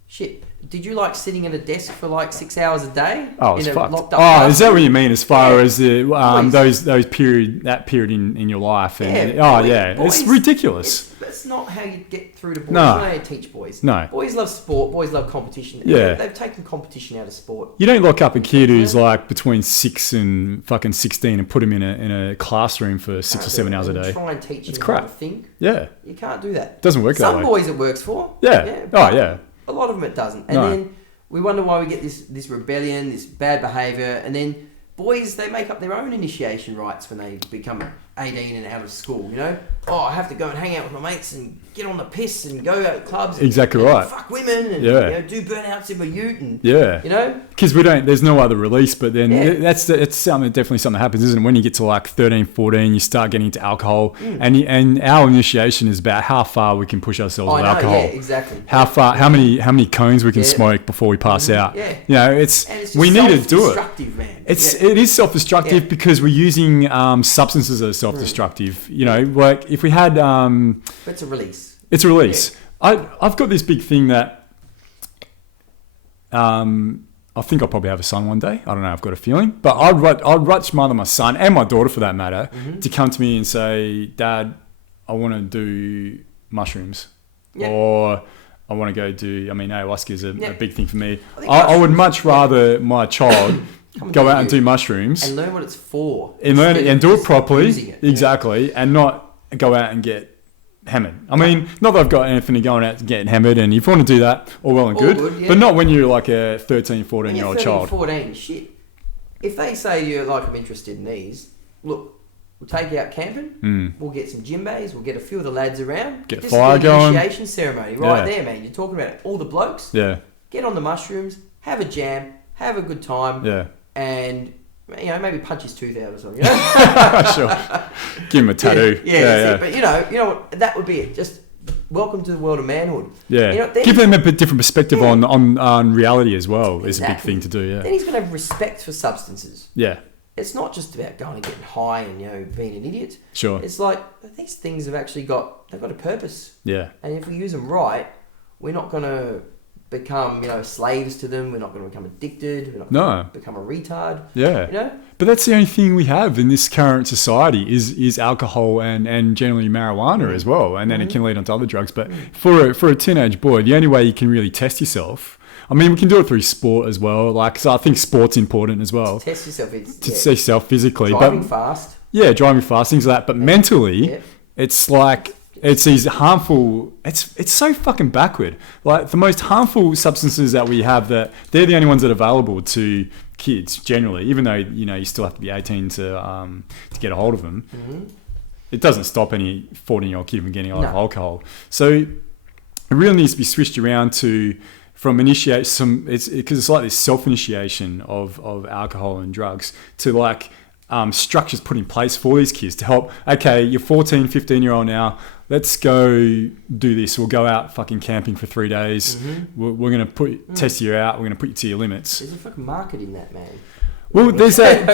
shit. Did you like sitting at a desk for like 6 hours a day? Oh, it's fucked. Is that what you mean? As far as the those period in your life? And it's ridiculous. That's not how you get through to boys. No. That's not how you teach boys. No. Boys love sport. Boys love competition. Yeah. They've taken competition out of sport. You don't lock up a kid who's like between 6 and fucking 16 and put him in a classroom for 6 or 7 hours a day. Try and teach him crap. how to think. Yeah. You can't do that. It doesn't work that way. Some boys it works for. Yeah. A lot of them it doesn't. And then we wonder why we get this rebellion, this bad behaviour, and then boys, they make up their own initiation rites when they become 18 and out of school, I have to go and hang out with my mates and get on the piss and go out to clubs and, exactly right. Fuck women and do burnouts in my ute and because there's no other release, but then it's definitely something that happens, isn't it? When you get to like 13, 14, you start getting into alcohol and our initiation is about how far we can push ourselves with alcohol. Yeah, exactly. How many cones we can smoke before we pass out. It's we need to do it. Man. It is self-destructive because we're using substances that are self-destructive. Like if we had it's a release. It's a release. I've got this big thing that I think I'll probably have a son one day. I don't know. I've got a feeling, but I'd much rather my son and my daughter, for that matter, to come to me and say, "Dad, I want to do mushrooms," or "I want to go do." Ayahuasca is a big thing for me. I would much rather my child go out and do mushrooms and learn what it's for, and learn it and do it properly, exactly, and not go out and get hammered. Not that I've got anything to go out and get hammered, and if you want to do that, all well and good, but not when you're like a 13, 14-year-old child. 14, shit. If they say you're like, I'm interested in these, look, we'll take you out camping, we'll get some djembes, we'll get a few of the lads around. Get fire going. Initiation ceremony there, man. You're talking about all the blokes. Yeah. Get on the mushrooms, have a jam, have a good time. Yeah. And maybe punch his tooth out or something. Sure. Give him a tattoo. Yeah. But you know what? That would be it. Just welcome to the world of manhood. Yeah. Give them a bit different perspective on reality as well. Is a big thing to do. Yeah. Then he's going to have respect for substances. Yeah. It's not just about going and getting high and being an idiot. Sure. It's like these things have actually got a purpose. Yeah. And if we use them right, we're not going to become slaves to them. We're not going to become addicted. We're not going to become a retard. Yeah. But that's the only thing we have in this current society is alcohol and generally marijuana as well, and then it can lead on to other drugs. But for a teenage boy, the only way you can really test yourself, we can do it through sport as well. So I think sport's important as well. To test yourself. Test yourself physically. Driving fast. Yeah, driving fast, things like that. But mentally, it's like it's these harmful. It's so fucking backward. Like the most harmful substances that we have, that they're the only ones that are available to kids generally. Even though you still have to be 18 to get a hold of them. Mm-hmm. It doesn't stop any 14-year-old kid from getting a lot of alcohol. So it really needs to be switched around from initiate some. Because it's like this self-initiation of alcohol and drugs to like structures put in place for these kids to help. Okay, you're 14, 15-year-old now. Let's go do this. We'll go out fucking camping for 3 days. Mm-hmm. We're going to test you out. We're going to put you to your limits. There's a fucking market in that, man. Well, there's that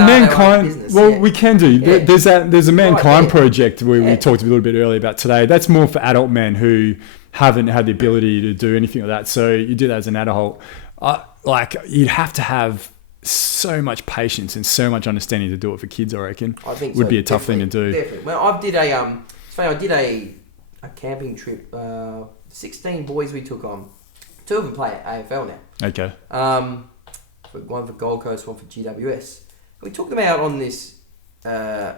mankind. We can do. Yeah. There's a mankind project we talked a little bit earlier about today. That's more for adult men who haven't had the ability to do anything like that. So you do that as an adult. like you'd have to have so much patience and so much understanding to do it for kids. I reckon I think would so, be a tough thing to do. Definitely. Well, I did it's funny, I did a camping trip. 16 boys we took on. 2 of them play AFL now. Okay. One for Gold Coast, one for GWS. We took them out on this. It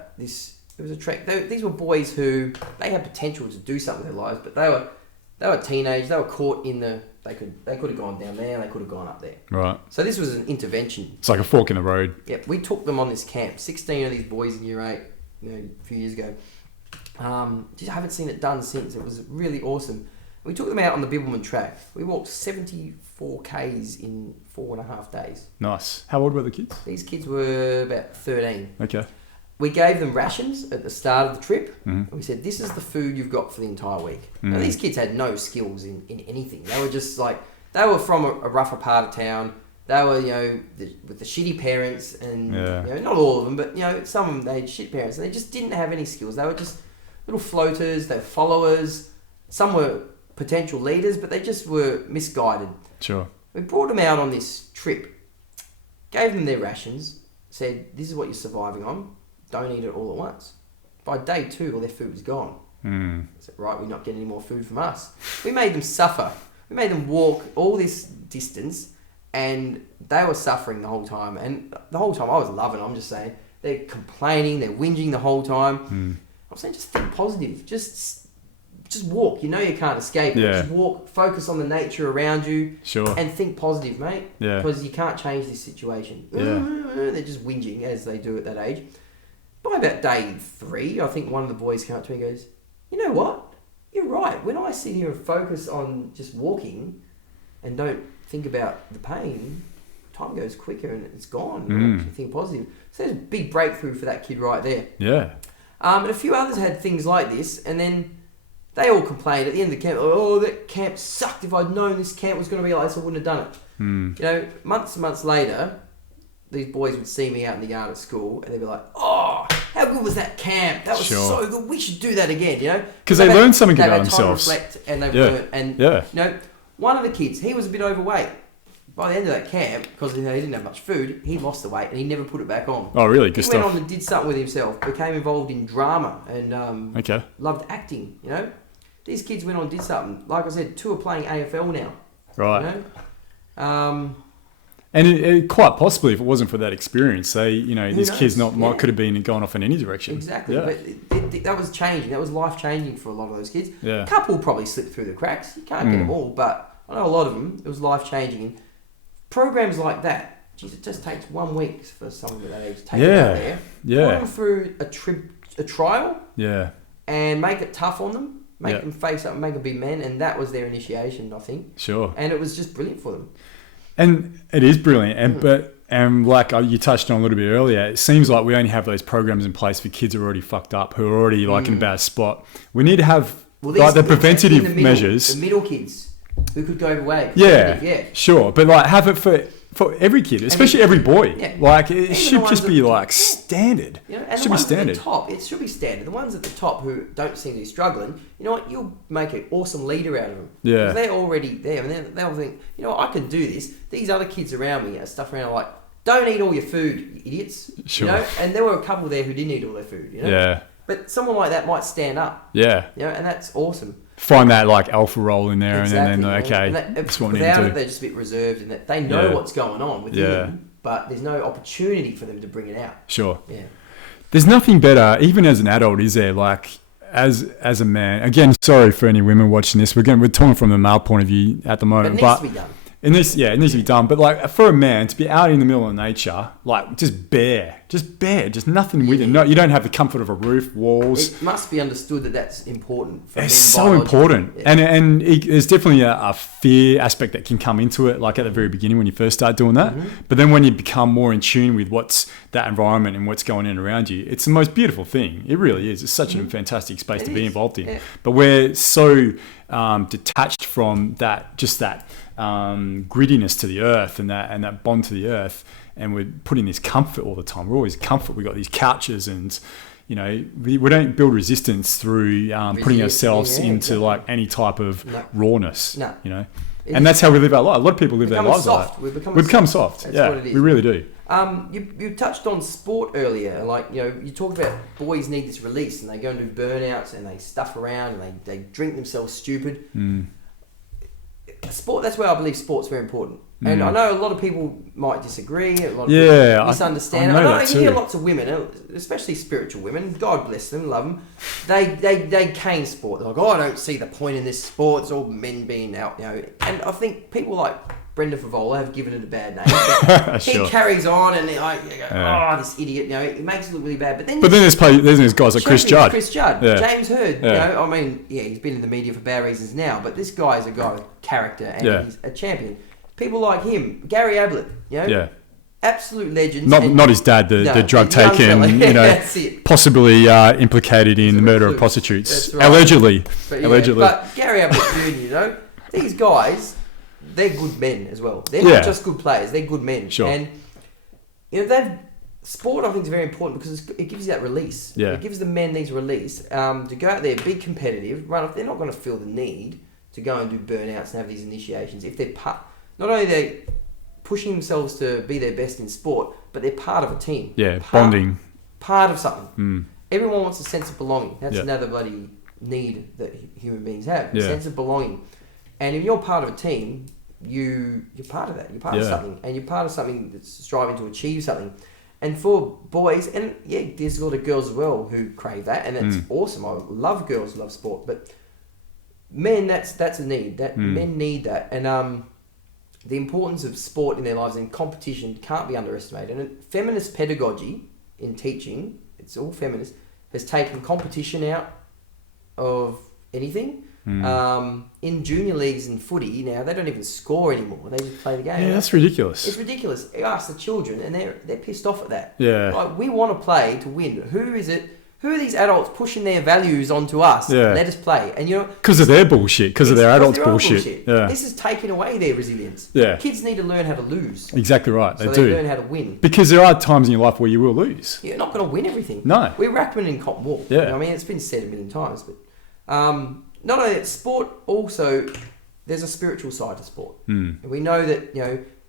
was a trek. These were boys who they had potential to do something with their lives, but they were teenage. They were caught in the. They could have gone down there. They could have gone up there. Right. So this was an intervention. It's like a fork in the road. Yep. We took them on this camp. 16 of these boys in year 8, a few years ago. Just haven't seen it done since. It was really awesome. We took them out on the Bibbulmun track. We walked 74 Ks in 4.5 days. Nice. How old were the kids? These kids were about 13. Okay. We gave them rations at the start of the trip. Mm-hmm. And we said, this is the food you've got for the entire week. Now, these kids had no skills in anything. They were just like, they were from a rougher part of town. They were, with the shitty parents and, not all of them, but, some of them, they had shit parents and they just didn't have any skills. They were just little floaters, they were followers. Some were potential leaders, but they just were misguided. Sure. We brought them out on this trip, gave them their rations, said, this is what you're surviving on. Don't eat it all at once. By day 2, all their food was gone. I said, right, we're not getting any more food from us. We made them suffer. We made them walk all this distance, and they were suffering the whole time. And the whole time, I was loving it. I'm just saying, they're complaining, they're whinging the whole time. I'm saying, just think positive. Just walk. You can't escape it. Yeah. Just walk, focus on the nature around you. Sure. And think positive, mate. Yeah. Because you can't change this situation. Yeah. They're just whinging, as they do at that age. By about day 3, I think one of the boys came up to me and goes, you know what? You're right. When I sit here and focus on just walking and don't think about the pain, time goes quicker and it's gone. You actually think positive. So there's a big breakthrough for that kid right there. Yeah. And a few others had things like this, and then they all complained at the end of the camp, oh, that camp sucked. If I'd known this camp was going to be like this, I wouldn't have done it. Months and months later, these boys would see me out in the yard at school and they'd be like, oh, how good was that camp? That was so good. We should do that again, Because they learned something about themselves. They've had time to reflect and they've learned. And, one of the kids, he was a bit overweight. By the end of that camp, because he didn't have much food, he lost the weight and he never put it back on. Oh, really? Good he stuff. He went on and did something with himself, became involved in drama and loved acting, These kids went on and did something. Like I said, 2 are playing AFL now. Right. And it quite possibly, if it wasn't for that experience, these kids could have been going off in any direction. Exactly. Yeah. But that was changing. That was life-changing for a lot of those kids. Yeah. A couple probably slipped through the cracks. You can't get them all, but I know a lot of them, it was life-changing. And programs like that, geez, it just takes 1 week for someone at that age to take it out there. Yeah. Put them through a trial. Yeah. And make it tough on them. Make them face up and make them be men. And that was their initiation, I think. Sure. And it was just brilliant for them. And it is brilliant. And like you touched on a little bit earlier, it seems like we only have those programs in place for kids who are already fucked up, who are already in a bad spot. We need to have the preventative measures. The middle kids who could go overweight. Yeah, sure. But have it for every kid, especially every boy. Yeah. It should just be standard. And should be standard. At the top, it should be standard. The ones at the top who don't seem to be struggling, you know what? You'll make an awesome leader out of them. Yeah. Because they're already there, and they'll think, you know what? I can do this. These other kids around me, stuff around like, don't eat all your food, you idiots. Sure. And there were a couple there who didn't eat all their food. Yeah. But someone like that might stand up. Yeah. And that's awesome. Find that alpha role in there, exactly, and then that's what we need to do. Without it, they're just a bit reserved, and that they know what's going on within them, but there's no opportunity for them to bring it out. Sure. Yeah. There's nothing better, even as an adult, is there? As a man. Again, sorry for any women watching this. We're talking from the male point of view at the moment, but it needs to be done. It needs to be done. But for a man to be out in the middle of nature, just nothing with it. No, you don't have the comfort of a roof, walls. It must be understood that that's important. It's so important, and there's definitely a fear aspect that can come into it, like at the very beginning when you first start doing that. Mm-hmm. But then when you become more in tune with what's that environment and what's going on around you, it's the most beautiful thing. It really is. It's such a fantastic space to be involved in. Yeah. But we're so detached from that grittiness to the earth and that bond to the earth, and we're putting this comfort all the time. We're always comfort. We've got these couches, and we don't build resistance through putting ourselves into any type of rawness. No. And that's how we live our life. A lot of people live their lives soft. like We've become soft. That's Yeah, what it is. we really do. You touched on sport earlier. Like, you talked about boys need this release and they go and do burnouts and they stuff around and they drink themselves stupid. Sport, that's where I believe sport's very important. And I know a lot of people might disagree, a lot of people misunderstand. I hear lots of women, especially spiritual women, God bless them, love them, they cane sport. They're like, I don't see the point in this sport, it's all men being out, And I think people like Brenda Favola have given it a bad name. He carries on and this idiot, he makes it look really bad. But then there's guys like Chris Judd. James Hurd, he's been in the media for bad reasons now, but this guy is a guy with character and he's a champion. People like him, Gary Ablett, absolute legends. Not his dad, the drug taking, possibly implicated in the murder of prostitutes, right. Allegedly. But Gary Ablett Jr., these guys, they're good men as well. They're not just good players; they're good men. Sure. And sport, I think, is very important because it gives you that release. Yeah. It gives the men these release to go out there, be competitive. Run off. They're not going to feel the need to go and do burnouts and have these initiations if they're not only they're pushing themselves to be their best in sport, but they're part of a team. Yeah, bonding. Part of something. Everyone wants a sense of belonging. That's another bloody need that human beings have. A sense of belonging. And if you're part of a team, you're part of that. You're part of something. And you're part of something that's striving to achieve something. And for boys, and there's a lot of girls as well who crave that, and it's awesome. I love girls who love sport. But men, that's a need. Men need that. And the importance of sport in their lives and competition can't be underestimated. And feminist pedagogy in teaching, it's all feminist, has taken competition out of anything. In junior leagues in footy now, they don't even score anymore. They just play the game. Yeah, that's ridiculous. It's ridiculous. You ask the children, and they're pissed off at that. Yeah. Like, we want to play to win. Who is it? Who are these adults pushing their values onto us? Yeah. Let us play. And because of their bullshit, because of their adults' bullshit. Yeah. This is taking away their resilience. Yeah. Kids need to learn how to lose. Exactly right. So they learn how to win. Because there are times in your life where you will lose. You're not going to win everything. No. We're Rackman in Cotton Wool. Yeah. It's been said a million times, but not only that, sport also, there's a spiritual side to sport. And we know that,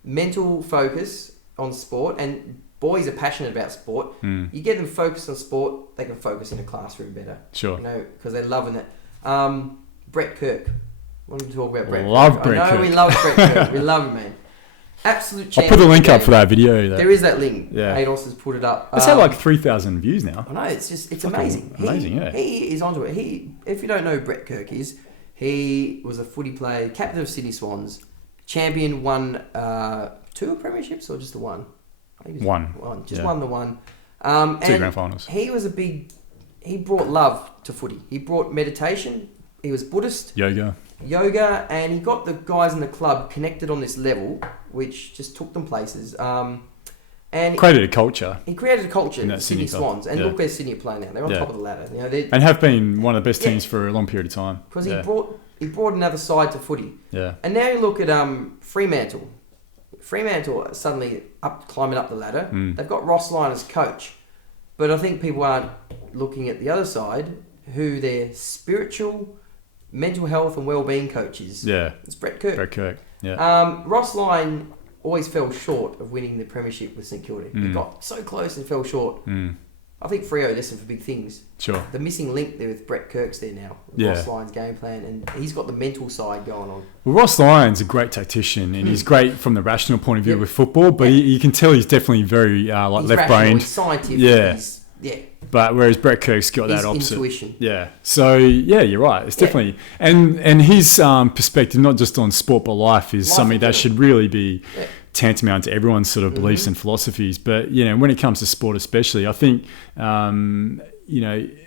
mental focus on sport, and boys are passionate about sport. You get them focused on sport, they can focus in a classroom better. Sure. Because they're loving it. Brett Kirk. What did we talk about Brett Kirk? Brett Kirk. We love Brett Kirk. We love him, man. Absolute champion. I'll put the link up for that video. There is that link. Yeah. Ados has put it up. It's had like 3,000 views now. I know, it's amazing. Amazing, He is onto it. If you don't know who Brett Kirk is, he was a footy player, captain of Sydney Swans, champion, won 2 premierships or just the one? One. Won the one. 2 grand finals. He brought love to footy. He brought meditation. He was Buddhist. Yoga, and he got the guys in the club connected on this level, which just took them places. And created a culture. He created a culture in in Sydney Swans. And look where Sydney are playing now. They're on top of the ladder. And have been one of the best teams for a long period of time. Because he brought another side to footy. Yeah. And now you look at Fremantle. Fremantle are suddenly climbing up the ladder. They've got Ross Lyon as coach. But I think people aren't looking at the other side, who their spiritual, mental health and well-being coach is. Yeah. It's Brett Kirk. Yeah. Ross Lyon always fell short of winning the premiership with St Kilda. He got so close and fell short. I think Freo destined for big things. Sure. The missing link there with Brett Kirk's there now. Ross Lyon's game plan, and he's got the mental side going on. Well, Ross Lyon's a great tactician, and he's great from the rational point of view with football, but you can tell he's definitely very left-brained. He's scientific. Yeah. But whereas Brett Kirk's got that opposite. Intuition. Yeah. So, you're right. It's definitely... And his perspective, not just on sport but life, is something that should really be tantamount to everyone's sort of beliefs and philosophies. But, when it comes to sport especially, I think,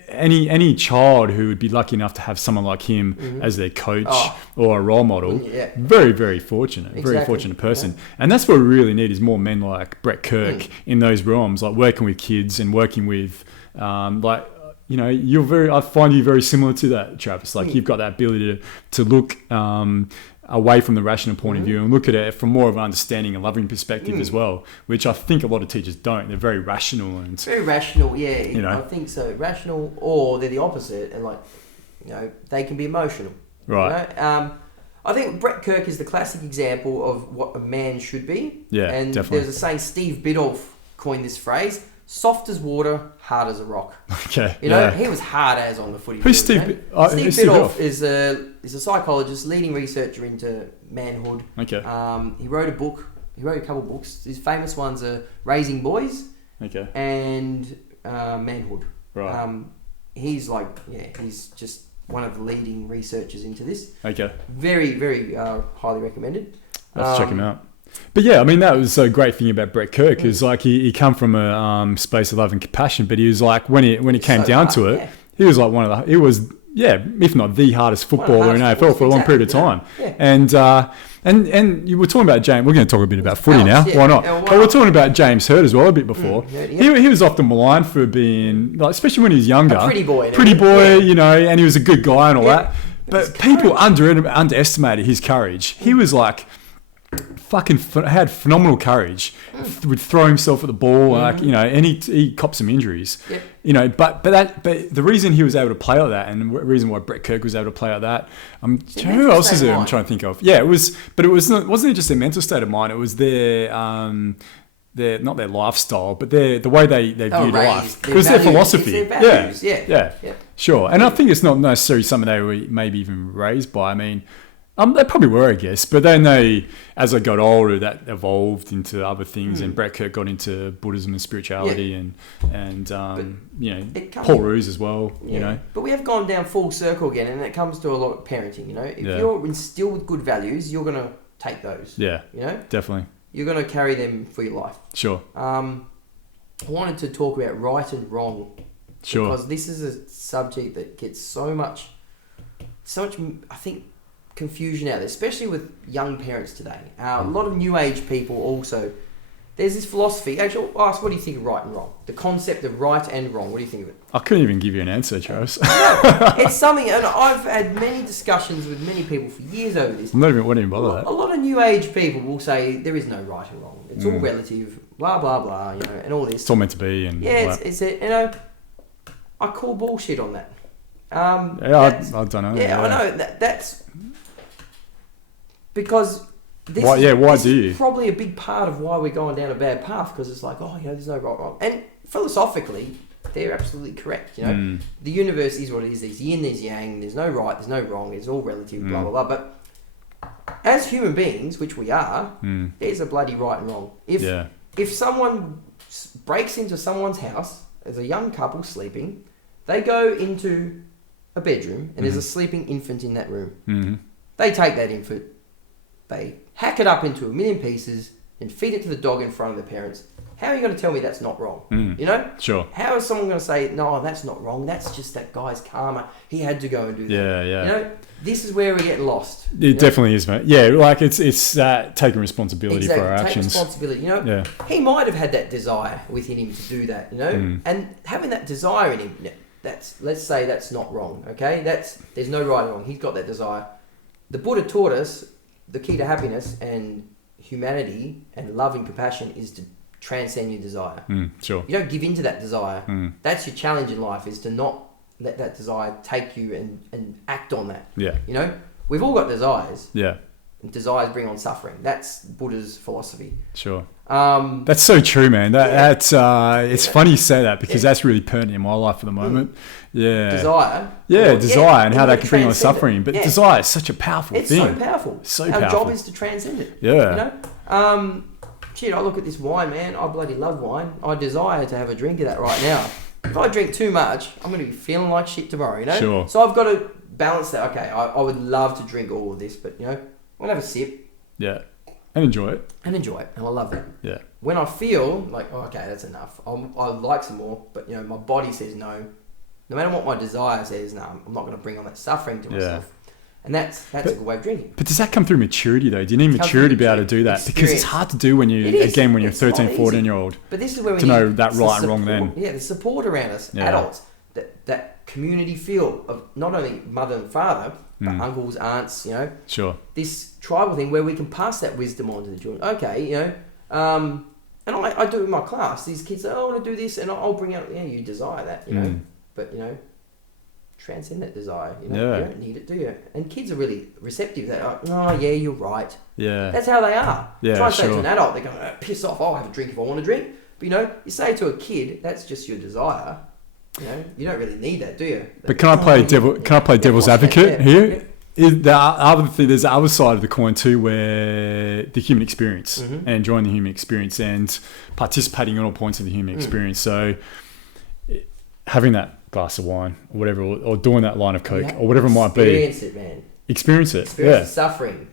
any child who would be lucky enough to have someone like him as their coach or a role model, very, very fortunate, very fortunate person. And that's what we really need is more men like Brett Kirk in those realms, like working with kids and working with, I find you very similar to that, Travis. Like you've got that ability to look away from the rational point of view and look at it from more of an understanding and loving perspective as well, which I think a lot of teachers don't. They're very rational and very rational. Yeah, I think so. Rational, or they're the opposite, and they can be emotional. Right. I think Brett Kirk is the classic example of what a man should be. Yeah, and definitely. there's a saying, Steve Biddulph coined this phrase: "Soft as water, hard as a rock." Okay. You know, he was hard as on the footy Who's field. Steve? Steve who's Steve Biddulph is a psychologist, leading researcher into manhood. Okay. He wrote a book. He wrote a couple of books. His famous ones are Raising Boys. Okay. And Manhood. Right. He's just one of the leading researchers into this. Okay. Very, very highly recommended. Let's check him out. But yeah, I mean, that was a great thing about Brett Kirk is like he come from a space of love and compassion, but he was like when he came down to it, he was like if not the hardest footballer in AFL for a long period of time. Yeah. And you were talking about James. We're going to talk a bit about footy now. Yeah. Why not? But we're talking about James Hurd as well a bit before. He was often maligned for being, like, especially when he was younger, a pretty boy, you know, and he was a good guy and all that. But people underestimated his courage. He was like had phenomenal courage. Would throw himself at the ball, like, you know, and he copped some injuries. Yep. You know, but the reason he was able to play like that, and the reason why Brett Kirk was able to play like that, who else is there? I'm trying to think of. Yeah, it wasn't it just their mental state of mind? It was their not their lifestyle, but the way they viewed life. It was their philosophy. It's their values. Yeah. Sure. And I think it's not necessarily something they were maybe even raised by. I mean, they probably were, I guess, but then as they got older, that evolved into other things, and Brett Kirk got into Buddhism and spirituality, and you know, Paul Roos as well, you know. But we have gone down full circle again, and it comes to a lot of parenting, you know. If you're instilled with good values, you're going to take those. Yeah. You know? Definitely. You're going to carry them for your life. Sure. I wanted to talk about right and wrong. Sure. Because this is a subject that gets so much, I think, confusion out there, especially with young parents today. A lot of new age people also. There's this philosophy. Actually, I'll ask, what do you think of right and wrong? The concept of right and wrong. What do you think of it? I couldn't even give you an answer, Charles. It's something, and I've had many discussions with many people for years over this. Wouldn't even bother that. A lot of new age people will say there is no right and wrong. It's all relative. Blah blah blah. You know, and all this. It's all meant to be, and it's you know, I call bullshit on that. I don't know. Yeah, I know that's. Because this is probably a big part of why we're going down a bad path, because it's like, oh, you know, there's no right wrong. And philosophically, they're absolutely correct. You know, the universe is what it is. There's yin, there's yang. There's no right, there's no wrong. It's all relative. Blah blah blah. But as human beings, which we are, there's a bloody right and wrong. If someone breaks into someone's house as a young couple sleeping, they go into a bedroom and there's a sleeping infant in that room. They take that infant. They hack it up into a million pieces and feed it to the dog in front of the parents. How are you going to tell me that's not wrong? You know? Sure. How is someone going to say, no, that's not wrong. That's just that guy's karma. He had to go and do that. Yeah. You know? This is where we get lost. It definitely is, mate. Yeah, like it's taking responsibility for our actions. Take responsibility, you know? He might have had that desire within him to do that, you know? And having that desire in him, let's say that's not wrong, okay? There's no right or wrong. He's got that desire. The Buddha taught us the key to happiness and humanity and love and compassion is to transcend your desire. Sure. You don't give in to that desire. That's your challenge in life, is to not let that desire take you and act on that. Yeah. You know, we've all got desires. Yeah. And desires bring on suffering. That's Buddha's philosophy. Sure. That's so true, man. That's it's funny you say that, because that's really pertinent in my life at the moment. Yeah. Desire. Desire and how that can bring on suffering. But desire is such a powerful thing. It's so powerful. Our job is to transcend it. Yeah. You know? I look at this wine, man. I bloody love wine. I desire to have a drink of that right now. If I drink too much, I'm going to be feeling like shit tomorrow, you know? Sure. So I've got to balance that. Okay, I would love to drink all of this, but, you know, I'm going to have a sip. Yeah. And enjoy it. And I love that. Yeah. When I feel like, okay, that's enough. I'd like some more, but, you know, my body says no. No matter what my desire says, no, I'm not going to bring on that suffering to myself. And that's a good way of drinking. But does that come through maturity, though? Do you need maturity to be able to do that? Experience. Because it's hard to do when you're 13, 14-year-old. But this is where we to know that right and wrong then. Yeah, the support around us, adults, that community feel of not only mother and father, but uncles, aunts, you know. Sure. This tribal thing where we can pass that wisdom on to the children. Okay, you know, and I do it in my class. These kids say, I want to do this, and I'll bring out, you desire that, you know. But, you know, transcend that desire. You don't need it, do you? And kids are really receptive. They're like, oh yeah, you're right. Yeah. That's how they are. Yeah, Try and say to an adult, they're going, piss off, I'll have a drink if I want to drink. But you say to a kid, that's just your desire. You don't really need that, do you? But can I play devil's advocate here? There's the other side of the coin too, where the human experience and enjoying the human experience and participating in all points of the human experience. So having that glass of wine or whatever, or doing that line of coke or whatever it might be. Experience it, man. Experience it. Experience the suffering,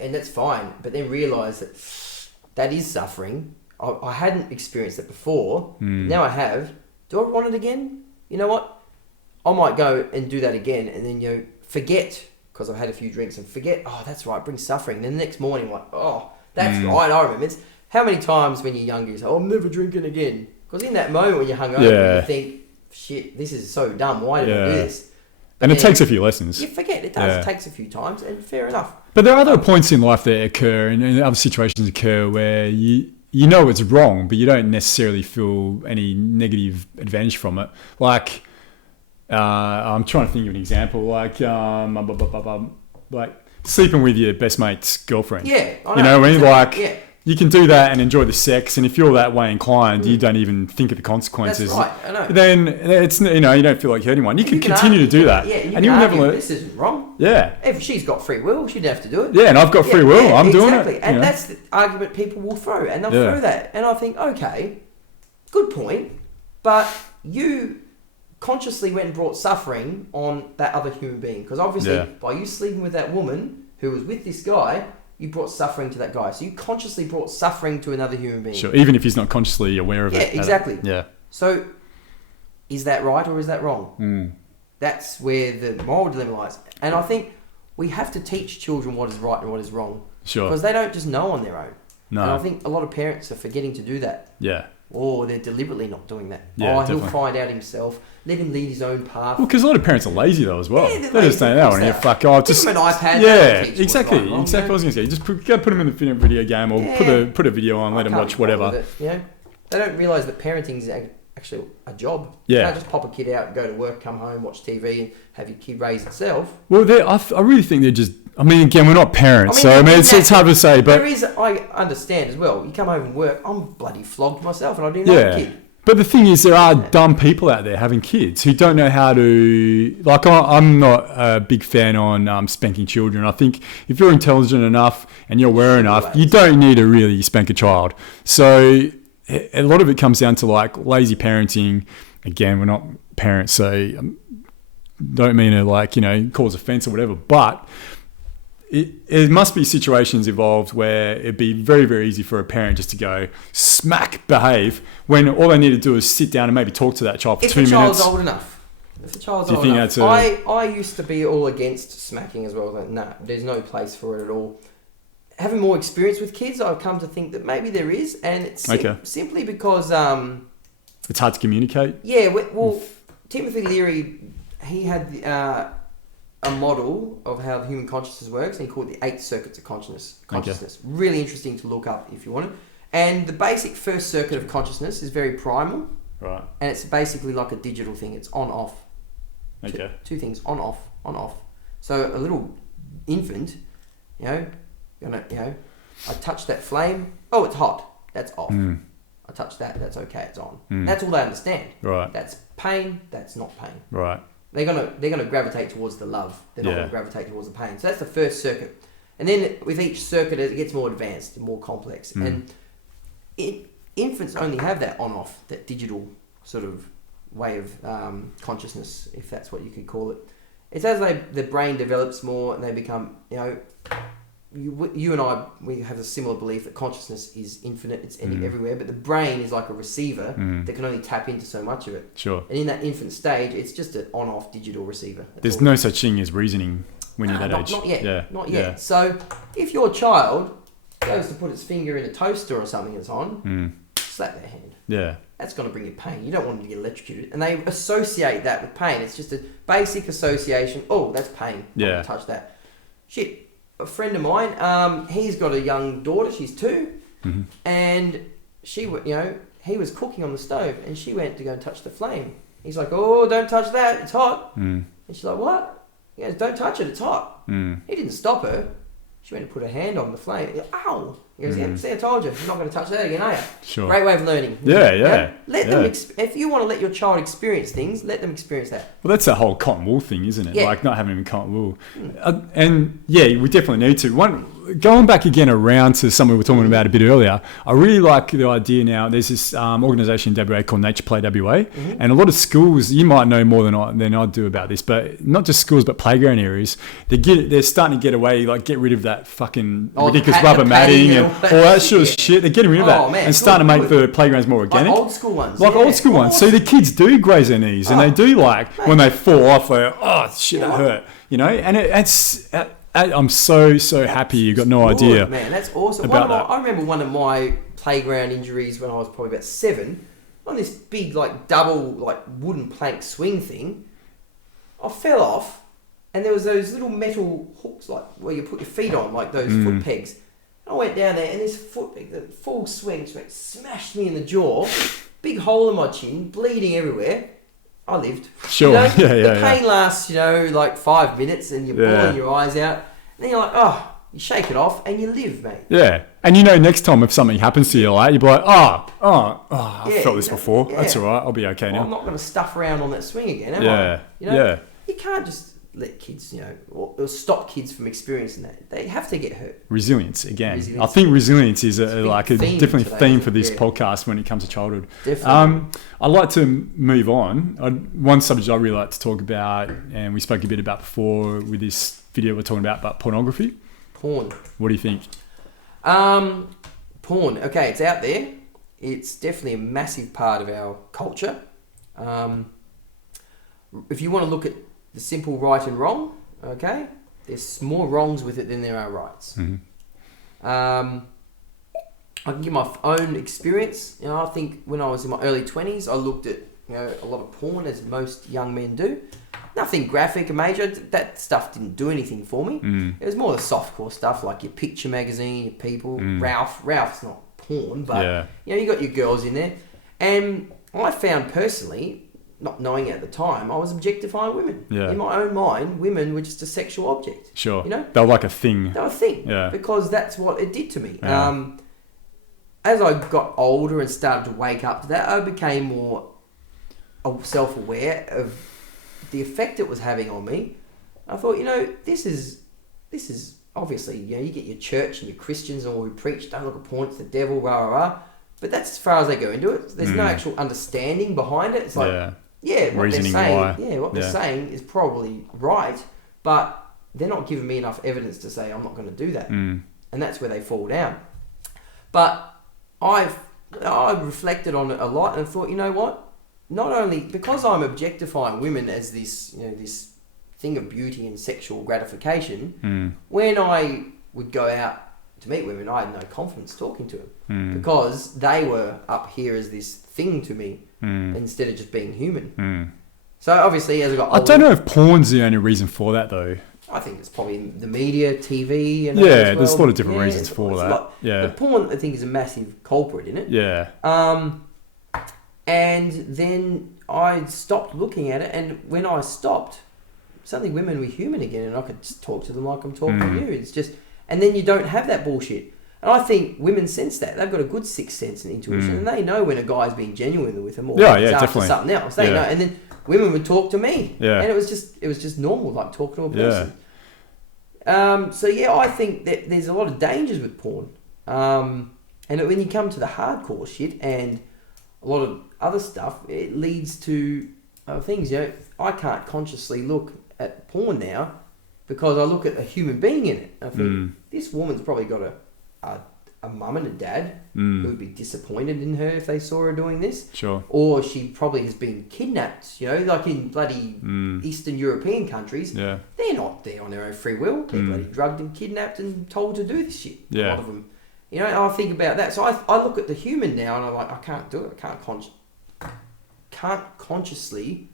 and that's fine. But then realise that is suffering. I hadn't experienced it before. Now I have. Do I want it again? You know what? I might go and do that again, and then forget, because I've had a few drinks, and forget, oh, that's right, it brings suffering. Then the next morning, like, oh, that's right, I remember. It's how many times when you're younger, you say, oh, I'm never drinking again. Because in that moment when you're hungover, you think, shit, this is so dumb. Why did I do this? And it takes a few lessons. You forget. It does. It takes a few times, and fair enough. But there are other points in life that occur, and other situations occur where you know it's wrong, but you don't necessarily feel any negative advantage from it. Like, I'm trying to think of an example. Like sleeping with your best mate's girlfriend. Yeah, I know. You know what I mean? You can do that and enjoy the sex, and if you're that way inclined, you don't even think of the consequences. That's right, I know. Then it's you don't feel like hurting anyone. You can continue to do that. Yeah, and you'll never learn. This isn't wrong. Yeah. If she's got free will, she'd have to do it. Yeah, and I've got free will. I'm doing it. And that's the argument people will throw, and they'll throw that. And I think, okay, good point, but you consciously went and brought suffering on that other human being, because obviously by you sleeping with that woman who was with this guy, you brought suffering to that guy. So you consciously brought suffering to another human being. Sure, even if he's not consciously aware of it. Yeah, exactly. Yeah. So is that right or is that wrong? That's where the moral dilemma lies. And I think we have to teach children what is right and what is wrong. Sure. Because they don't just know on their own. No. And I think a lot of parents are forgetting to do that. Yeah. Or they're deliberately not doing that. Yeah, he'll find out himself. Let him lead his own path. Well, because a lot of parents are lazy though as well. Yeah, they're just saying, "Oh, you fuck off." Give them an iPad. Yeah, exactly. Exactly. What I was going to say. Just put them in the video game, or put a video on, let them watch whatever. They don't realise that parenting is actually a job. Yeah. You can't just pop a kid out, go to work, come home, watch TV, and have your kid raise itself. Well, I really think they're just. I mean, again, we're not parents, it's hard to say. But I understand as well. You come home from work, I'm bloody flogged myself, and I do not have a kid. But the thing is, there are dumb people out there having kids who don't know how to... Like, I'm not a big fan on spanking children. I think if you're intelligent enough and you're aware enough, you don't need to really spank a child. So a lot of it comes down to, like, lazy parenting. Again, we're not parents, so don't mean to, cause offense or whatever. But... It must be situations involved where it'd be very, very easy for a parent just to go smack behave when all they need to do is sit down and maybe talk to that child for 2 minutes. If the child's old enough. I used to be all against smacking as well. Like, nah, there's no place for it at all. Having more experience with kids, I've come to think that maybe there is, and it's simply because... it's hard to communicate? Yeah, well, Timothy Leary, he had... a model of how the human consciousness works, and he called it the 8 circuits of consciousness. Really interesting to look up if you want it. And the basic first circuit of consciousness is very primal. Right. And it's basically like a digital thing. It's on, off. Okay. Two things, on, off, on, off. So a little infant, I touch that flame, oh, it's hot, that's off. I touch that, that's okay, it's on. That's all they understand. Right. That's pain, that's not pain. Right. They're gonna gravitate towards the love. They're not gonna gravitate towards the pain. So that's the first circuit. And then with each circuit, it gets more advanced and more complex. And infants only have that on-off, that digital sort of way of consciousness, if that's what you could call it. It's as the brain develops more and they become, you and I, we have a similar belief that consciousness is infinite, it's everywhere, but the brain is like a receiver that can only tap into so much of it. Sure. And in that infant stage, it's just an on-off digital receiver. There's no such thing as reasoning when you're that age. Not yet. Yeah. Not yet. Yeah. So if your child goes to put its finger in a toaster or something that's on, slap their hand. Yeah. That's going to bring you pain. You don't want them to get electrocuted. And they associate that with pain. It's just a basic association. Oh, that's pain. Yeah. Touch that. Shit. A friend of mine, he's got a young daughter. She's 2. And he was cooking on the stove and she went to go and touch the flame. He's like, oh, don't touch that. It's hot. And she's like, what? He goes, don't touch it, it's hot. He didn't stop her. She went to put her hand on the flame. Ow! He goes, yeah, see, I told you. You're not going to touch that again, are you? Sure. Great way of learning. Yeah. Let them, if you want to let your child experience things, let them experience that. Well, that's that whole cotton wool thing, isn't it? Yeah. Like not having them in cotton wool. And yeah, we definitely need to. Going back again around to something we were talking about a bit earlier, I really like the idea now. There's this organisation in WA called Nature Play WA, and a lot of schools, you might know more than I do about this, but not just schools, but playground areas, they're starting to get away, like get rid of that fucking ridiculous rubber matting and all that sort of shit. They're getting rid of that and starting to make the playgrounds more organic. Like old school ones. Like old school ones. So the kids do graze their knees and they do when they fall off, they're oh shit, that hurt. And it's... I'm so happy. You got no idea. Man, that's awesome. I remember one of my playground injuries when I was probably about 7 on this big double wooden plank swing thing. I fell off, and there was those little metal hooks where you put your feet on, like those foot pegs. I went down there, and this foot peg, the full swing, smashed me in the jaw. Big hole in my chin, bleeding everywhere. I lived. Sure. The pain lasts, 5 minutes and you're bawling your eyes out. And then you're like, you shake it off and you live, mate. Yeah. And next time if something happens to you, you'll be like, I felt this before. Yeah. That's all right. I'll be okay now. I'm not going to stuff around on that swing again, am I? You can't just let kids, or stop kids from experiencing that. They have to get hurt. Resilience, again. I think resilience is a definitely theme for this podcast when it comes to childhood. Definitely. I'd like to move on. One subject I really like to talk about, and we spoke a bit about before with this video we're talking about pornography. Porn. What do you think? Porn. Okay, it's out there. It's definitely a massive part of our culture. If you want to look at the simple right and wrong, okay, there's more wrongs with it than there are rights. I can give my own experience. I think when I was in my early 20s, I looked at a lot of porn, as most young men do. Nothing graphic or major. That stuff didn't do anything for me. It was more the softcore stuff, like your Picture magazine, your People, Ralph. Ralph's not porn, but you got your girls in there. And I found personally, not knowing at the time, I was objectifying women. In my own mind, women were just a sexual object. Sure. They were like a thing. They were a thing. Yeah. Because that's what it did to me. As I got older and started to wake up to that, I became more self-aware of the effect it was having on me. I thought, this is obviously, you get your church and your Christians and we preach, don't look at porn, it's the devil, rah, rah, rah. But that's as far as they go into it. There's no actual understanding behind it. It's like, what they're saying, they're saying is probably right, but they're not giving me enough evidence to say I'm not going to do that. And that's where they fall down. But I reflected on it a lot and thought, you know what? Not only because I'm objectifying women as this, this thing of beauty and sexual gratification, when I would go out to meet women, I had no confidence talking to them because they were up here as this thing to me instead of just being human. So obviously, as I got older, I don't know if porn's the only reason for that though. I think it's probably the media, TV, and there's a lot of different reasons for that. But porn, I think, is a massive culprit in it. And then I stopped looking at it, and when I stopped, suddenly women were human again, and I could just talk to them like I'm talking to you. It's just, and then you don't have that bullshit. And I think women sense that. They've got a good sixth sense and intuition, and they know when a guy's being genuine with them or after definitely. something else. They know. And then women would talk to me, and it was just normal, like talking to a person. I think that there's a lot of dangers with porn. And when you come to the hardcore shit and a lot of other stuff, it leads to other things. I can't consciously look at porn now because I look at a human being in it. I think this woman's probably got a mum and a dad who would be disappointed in her if they saw her doing this. Sure. Or she probably has been kidnapped, like in bloody Eastern European countries. Yeah. They're not there on their own free will. They're bloody drugged and kidnapped and told to do this shit. Yeah. A lot of them. I think about that. So I look at the human now and I'm like, I can't do it. I can't consciously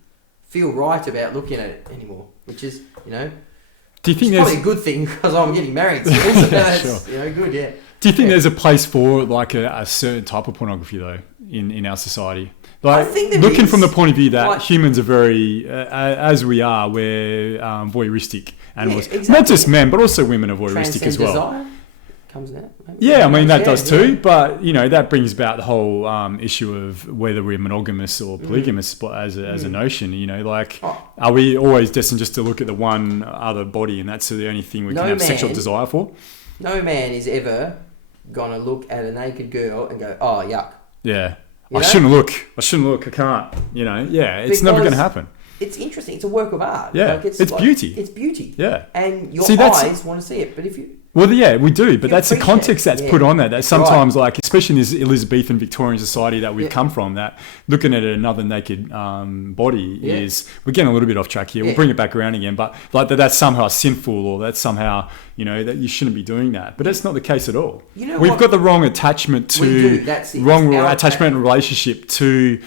feel right about looking at it anymore, which is, do you think it's probably a good thing because I'm getting married. So that's, sure. Good, yeah. Do you think there's a place for like a certain type of pornography though in our society? Like, think there looking is. from the point of view that Like- humans are very, as we are, we're voyeuristic animals. Yeah, exactly. Not just men, but also women are voyeuristic Transcend as well. desire comes out. Maybe. Yeah, I mean, that Yeah, does too. yeah. But, that brings about the whole issue of whether we're monogamous or polygamous as a notion. Like, are we always destined just to look at the one other body and that's the only thing we can have sexual desire for? No man is ever going to look at a naked girl and go, oh, yuck. Yeah. You I know? shouldn't look. I can't. Yeah, it's never going to happen. It's interesting. It's a work of art. Yeah, like, it's like, beauty. It's beauty. Yeah. And your See, eyes want to see it. But if you... Well, yeah, we do, but You that's the appreciate context it. that's Yeah. put on that. That That's sometimes, like, especially in this Elizabethan Victorian society that we've Yeah. come from, that looking at another naked body Yeah. is, we're getting a little bit off track here. We'll Yeah. bring it back around again, but like that's somehow sinful, or that's somehow, that you shouldn't be doing that. But that's not the case at all. You know We've what? got the wrong attachment We do. to, That's it. wrong It's our attachment and relationship to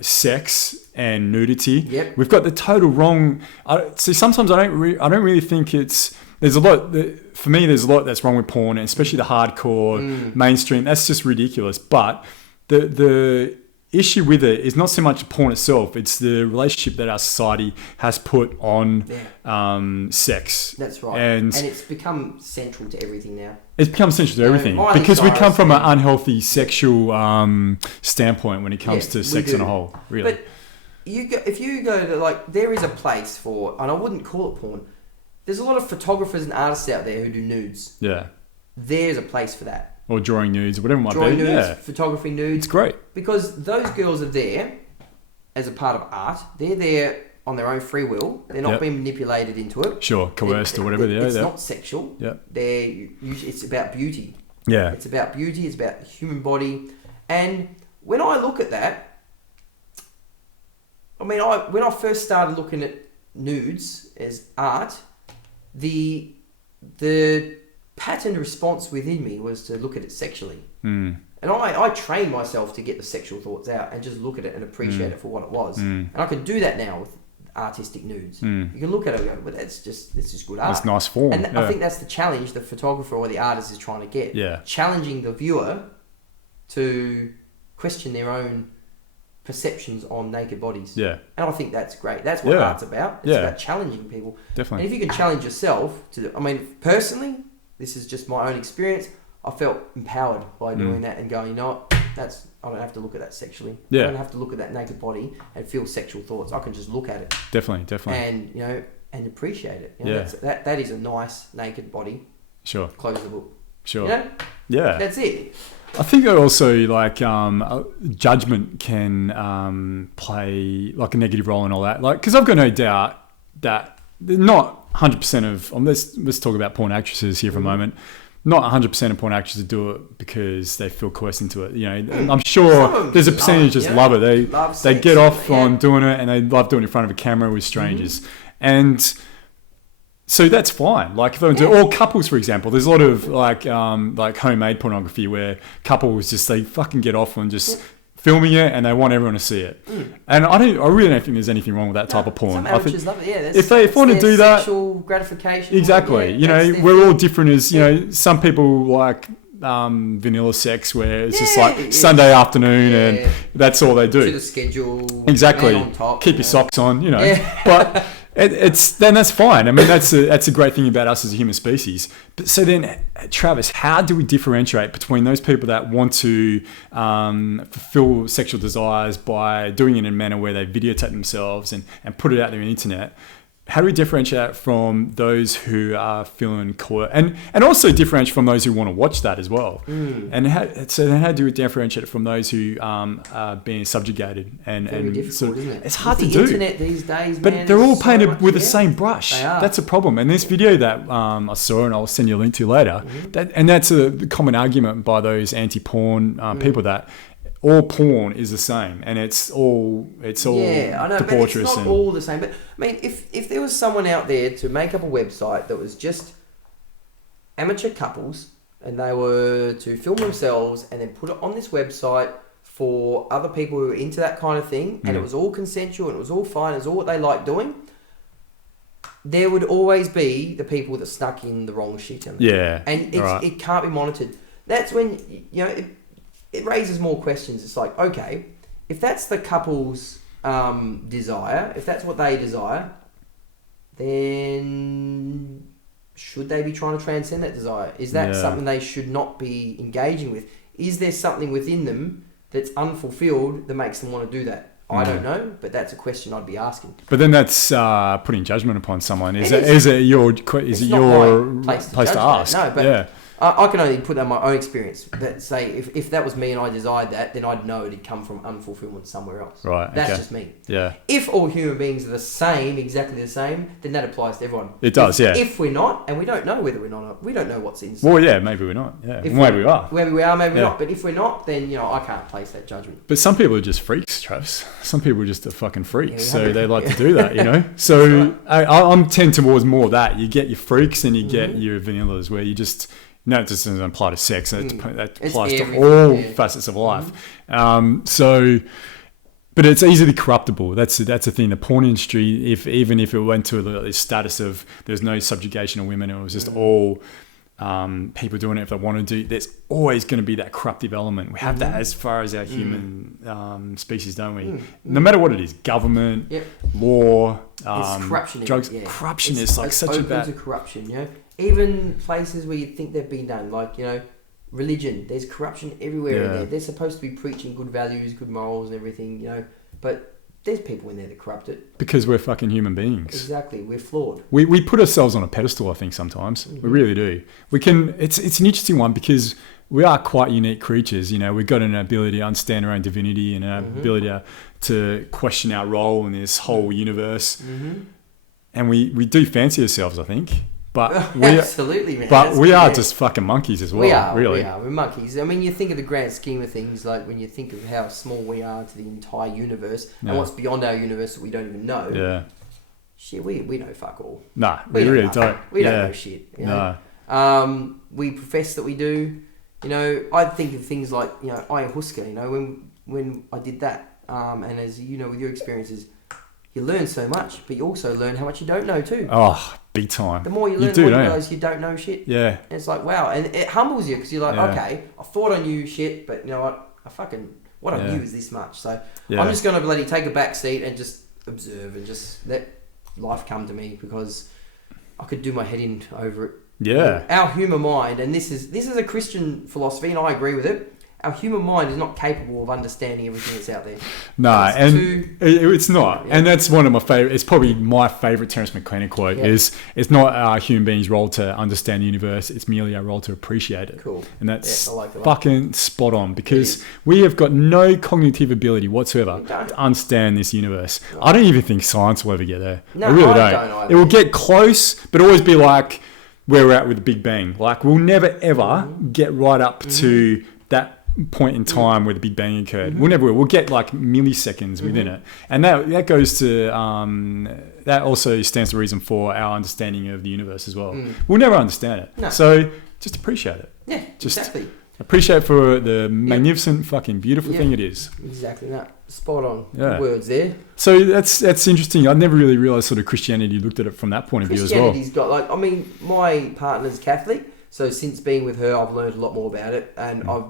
sex and nudity. Yep. We've got the total wrong. See, sometimes I don't really think it's. There's a lot. For me, there's a lot that's wrong with porn, and especially the hardcore mainstream. That's just ridiculous. But the issue with it is not so much porn itself; it's the relationship that our society has put on sex. That's right. And it's become central to everything now. it's become central to everything my because we come desires from an and- unhealthy sexual standpoint when it comes Yeah, to we sex do. on a whole. Really. But if you go to, like, there is a place for, and I wouldn't call it porn. There's a lot of photographers and artists out there who do nudes. Yeah. There's a place for that. Or drawing nudes, or whatever it might Drawing be. nudes, Yeah. photography nudes. It's great. Because those girls are there as a part of art. They're there on their own free will. They're not Yep. being manipulated into it. Sure, coerced or whatever. It's Yeah. not sexual. Yeah. It's about beauty. Yeah. It's about beauty. It's about the human body. And when I look at that, I mean, when I first started looking at nudes as art, the patterned response within me was to look at it sexually. Mm. And I trained myself to get the sexual thoughts out and just look at it and appreciate it for what it was. And I can do that now with artistic nudes. You can look at it and go, well, this is good art. That's nice form. And yeah. I think that's the challenge the photographer or the artist is trying to get. Yeah. Challenging the viewer to question their own perceptions on naked bodies. Yeah. And I think that's great. That's what Yeah. art's about. It's Yeah. about challenging people. Definitely. And if you can challenge yourself personally, this is just my own experience. I felt empowered by doing that and going, you know what, I don't have to look at that sexually. Yeah. I don't have to look at that naked body and feel sexual thoughts. I can just look at it Definitely. and and appreciate it. Yeah. That is a nice naked body. Sure. Close the book. Sure. You know? Yeah. That's it. I think that also judgment can play like a negative role in all that. Like, because I've got no doubt that not 100% of let's talk about porn actresses here for a moment. Not 100% of porn actresses do it because they feel coerced into it. I'm sure there's a percentage just love it. They get off on doing it, and they love doing it in front of a camera with strangers, and so that's fine. Like if I do, or couples, for example, there's a lot of like homemade pornography where couples just they fucking get off on just filming it and they want everyone to see it. And I really don't think there's anything wrong with that type of porn. Some amateurs love it. Yeah, if they want to do that, sexual gratification. exactly. We're all different. As some people like vanilla sex where it's just like Sunday afternoon and that's all they do. To the schedule. Exactly. Man on top, Keep your socks on. Yeah. But then that's fine. I mean, that's a great thing about us as a human species. But so then, Travis, how do we differentiate between those people that want to fulfill sexual desires by doing it in a manner where they videotape themselves and put it out there on the internet? How do we differentiate from those who are feeling and also differentiate from those who want to watch that as well? And how do we differentiate from those who are being subjugated and Very difficult, isn't it? It's hard With to the do. internet these days, But man, they're all there's so painted much- with the same brush. They are. That's a problem. And this video that I saw, and I'll send you a link to later, that's a common argument by those anti-porn people that all porn is the same, and it's all Yeah, I know, but it's debaucherous. not all the same. But I mean, if there was someone out there to make up a website that was just amateur couples, and they were to film themselves and then put it on this website for other people who are into that kind of thing, and it was all consensual and it was all fine, it was all what they like doing, there would always be the people that snuck in the wrong shit in there. Yeah, And right. it can't be monitored. That's when, it raises more questions. It's like, okay, if that's the couple's desire, if that's what they desire, then should they be trying to transcend that desire? Is that something they should not be engaging with? Is there something within them that's unfulfilled that makes them want to do that? I don't know, but that's a question I'd be asking. But then that's putting judgment upon someone. Is it your place to ask? No, but I can only put that on my own experience. That say, if that was me and I desired that, then I'd know it'd come from unfulfillment somewhere else. Right. That's just me. Yeah. If all human beings are the same, exactly the same, then that applies to everyone. It does, If we're not, and we don't know whether we're not, we don't know what's inside. Well, yeah, maybe we're not. Yeah. Maybe we are. Maybe we are, maybe we're not. But if we're not, then, I can't place that judgment. But some people are just freaks, Travis. Some people are just a fucking freaks. So they like to do that, So I'm tend towards more of that. You get your freaks and you get your vanillas where you just... No, it just doesn't apply to sex. That applies to all facets of life. But it's easily corruptible. That's the thing. The porn industry, even if it went to the status of there's no subjugation of women, it was just all people doing it if they want to do. There's always going to be that corruptive element. We have that as far as our human species, don't we? No matter what it is, government, law, corruption, drugs. Corruption is like such a bad. To corruption, Even places where you think they've been done, like, religion, there's corruption everywhere in there. They're supposed to be preaching good values, good morals and everything, but there's people in there that corrupt it. Because we're fucking human beings. Exactly, we're flawed. We put ourselves on a pedestal, I think, sometimes. We really do. It's an interesting one because we are quite unique creatures, we've got an ability to understand our own divinity and our ability to question our role in this whole universe. And we do fancy ourselves, I think. But absolutely, man. But we are just fucking monkeys as well. We are, really. We're monkeys. I mean, you think of the grand scheme of things, like when you think of how small we are to the entire universe and what's beyond our universe that we don't even know. Yeah. Shit, we know fuck all. Nah, we really don't. We don't know shit. No. We profess that we do. I think of things like, ayahuasca, when I did that, and as with your experiences, you learn so much, but you also learn how much you don't know too. Oh, big time. The more you learn, the more you realise you don't know shit. Yeah. And it's like, wow. And it humbles you because you're like, okay, I thought I knew shit, but you know what? What I knew is this much. So I'm just going to bloody take a back seat and just observe and just let life come to me because I could do my head in over it. Yeah. Our human mind, and this is a Christian philosophy, and I agree with it. Our human mind is not capable of understanding everything that's out there. No, it's not. Yeah. And that's one of my favorite. It's probably my favorite Terence McKenna quote. Is it's not our human beings' role to understand the universe. It's merely our role to appreciate it. Cool. And that's I like fucking spot on because we have got no cognitive ability whatsoever to understand this universe. No. I don't even think science will ever get there. No, I really don't. It will get close, but always be like where we're at with the Big Bang. Like we'll never ever get right up to that point in time where the Big Bang occurred. We'll never will. We'll get like milliseconds within it. And that goes to that also stands to reason for our understanding of the universe as well. We'll never understand it. No. So just appreciate it. Yeah, just exactly. Appreciate it for the magnificent fucking beautiful thing it is. Exactly that. Spot on. Good words there. So that's interesting. I never really realised sort of Christianity looked at it from that point of view as well. Christianity's got my partner's Catholic, so since being with her I've learned a lot more about it and I've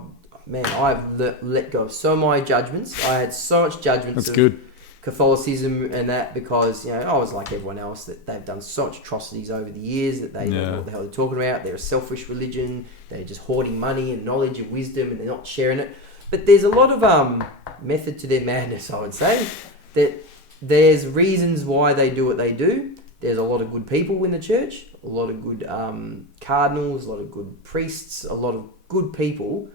let go of so many judgments. I had so much judgments of Catholicism and that because, I was like everyone else, that they've done so much atrocities over the years that they don't know what the hell they're talking about. They're a selfish religion. They're just hoarding money and knowledge and wisdom and they're not sharing it. But there's a lot of method to their madness, I would say. That there's reasons why they do what they do. There's a lot of good people in the church, a lot of good cardinals, a lot of good priests, a lot of good people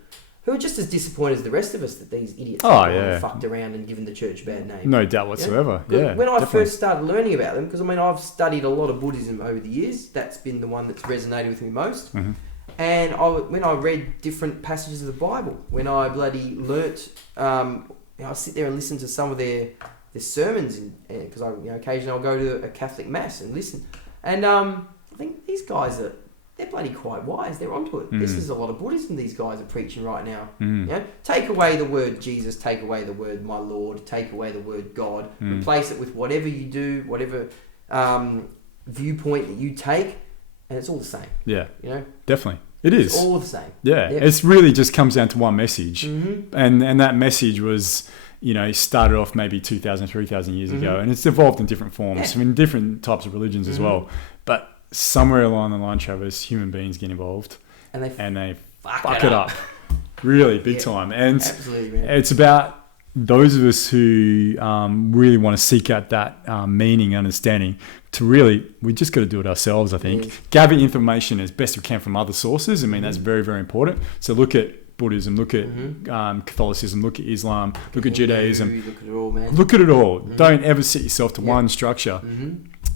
who are just as disappointed as the rest of us that these idiots have fucked around and given the church a bad name. No doubt whatsoever. Yeah. When I first started learning about them, because I've studied a lot of Buddhism over the years, that's been the one that's resonated with me most. And when I read different passages of the Bible, when I bloody learnt, I sit there and listen to some of their sermons, because occasionally I'll go to a Catholic mass and listen, and I think they're bloody quite wise. They're onto it. This is a lot of Buddhism these guys are preaching right now. Take away the word Jesus, take away the word my Lord, take away the word God, replace it with whatever you do, whatever viewpoint that you take, and it's all the same. Yeah, definitely. It is. It's all the same. Yeah. It's really just comes down to one message. And that message was started off maybe 2,000, 3,000 years ago, and it's evolved in different forms, in different types of religions as well. But somewhere along the line, Travis, human beings get involved, and they fuck it up. Really big time. And absolutely, man. It's about those of us who really want to seek out that meaning, understanding, we just got to do it ourselves, I think. Yes. Gather information as best we can from other sources. I mean, that's very, very important. So look at Buddhism, look at Catholicism, look at Islam, look at Judaism. Look at it all, man. Look at it all. Don't ever set yourself to one structure.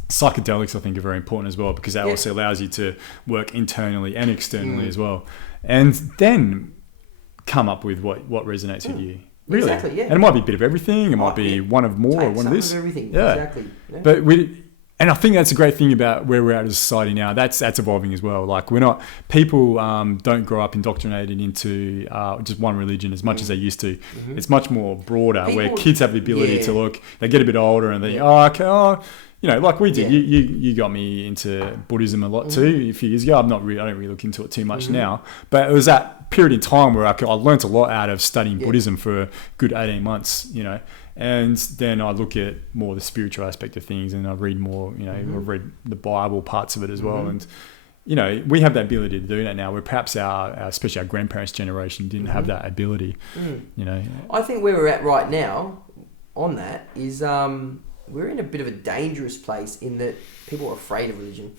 Psychedelics, I think, are very important as well, because that also allows you to work internally and externally as well. And then come up with what resonates with you. Really. Exactly, yeah. And it might be a bit of everything. It might be one of more or one of this. Of everything. Yeah. Exactly. Yeah. But and I think that's a great thing about where we're at as a society now. That's evolving as well. Like people don't grow up indoctrinated into just one religion as much as they used to. It's much more broader, where kids have the ability to look. They get a bit older and they like we did. You got me into Buddhism a lot too a few years ago. I don't really look into it too much now. But it was that period in time where I learned a lot out of studying Buddhism for a good 18 months, and then I look at more the spiritual aspect of things, and I read more, I've read the Bible parts of it as well. And, we have that ability to do that now, where perhaps especially our grandparents' generation didn't have that ability, I think where we're at right now on that is we're in a bit of a dangerous place in that people are afraid of religion.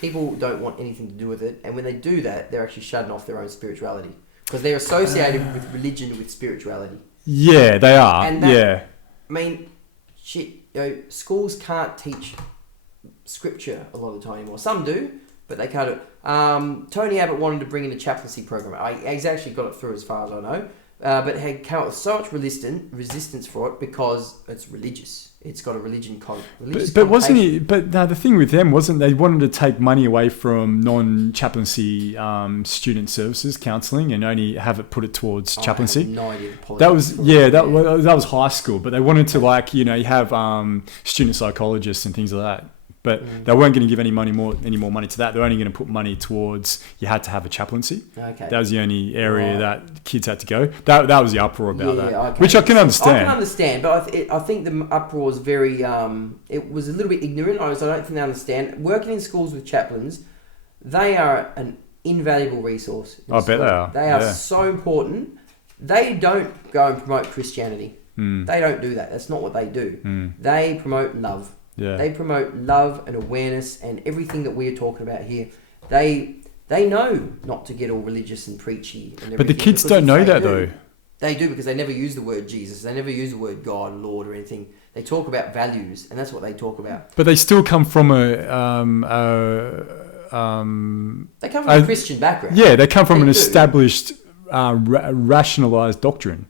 People don't want anything to do with it, and when they do that, they're actually shutting off their own spirituality, because they're associated with religion with spirituality. Yeah, they are. And I mean, schools can't teach scripture a lot of the time anymore. Some do, but they can't do it. Tony Abbott wanted to bring in a chaplaincy program. He's actually got it through, as far as I know, but had come up with so much resistance for it because it's religious. It's got a religious but wasn't he? But no, the thing with them wasn't they wanted to take money away from non-chaplaincy student services, counselling, and only have it put it towards chaplaincy. I have no idea. That was high school, but they wanted to have student psychologists and things like that. But they weren't going to give any more money to that. They're only going to put money towards you had to have a chaplaincy. Okay. That was the only area that kids had to go. That was the uproar about that, okay. which I can understand. I can understand, but I think the uproar was very. It was a little bit ignorant. I don't think they understand. Working in schools with chaplains, they are an invaluable resource. I bet they are. They are so important. They don't go and promote Christianity. They don't do that. That's not what they do. They promote love. Yeah. They promote love and awareness and everything that we're talking about here. They know not to get all religious and preachy. And but the kids don't know that though. They do, because they never use the word Jesus. They never use the word God, Lord, or anything. They talk about values, and that's what they talk about. But they still come from they come from a Christian background. Yeah, they come from an established, rationalized doctrine.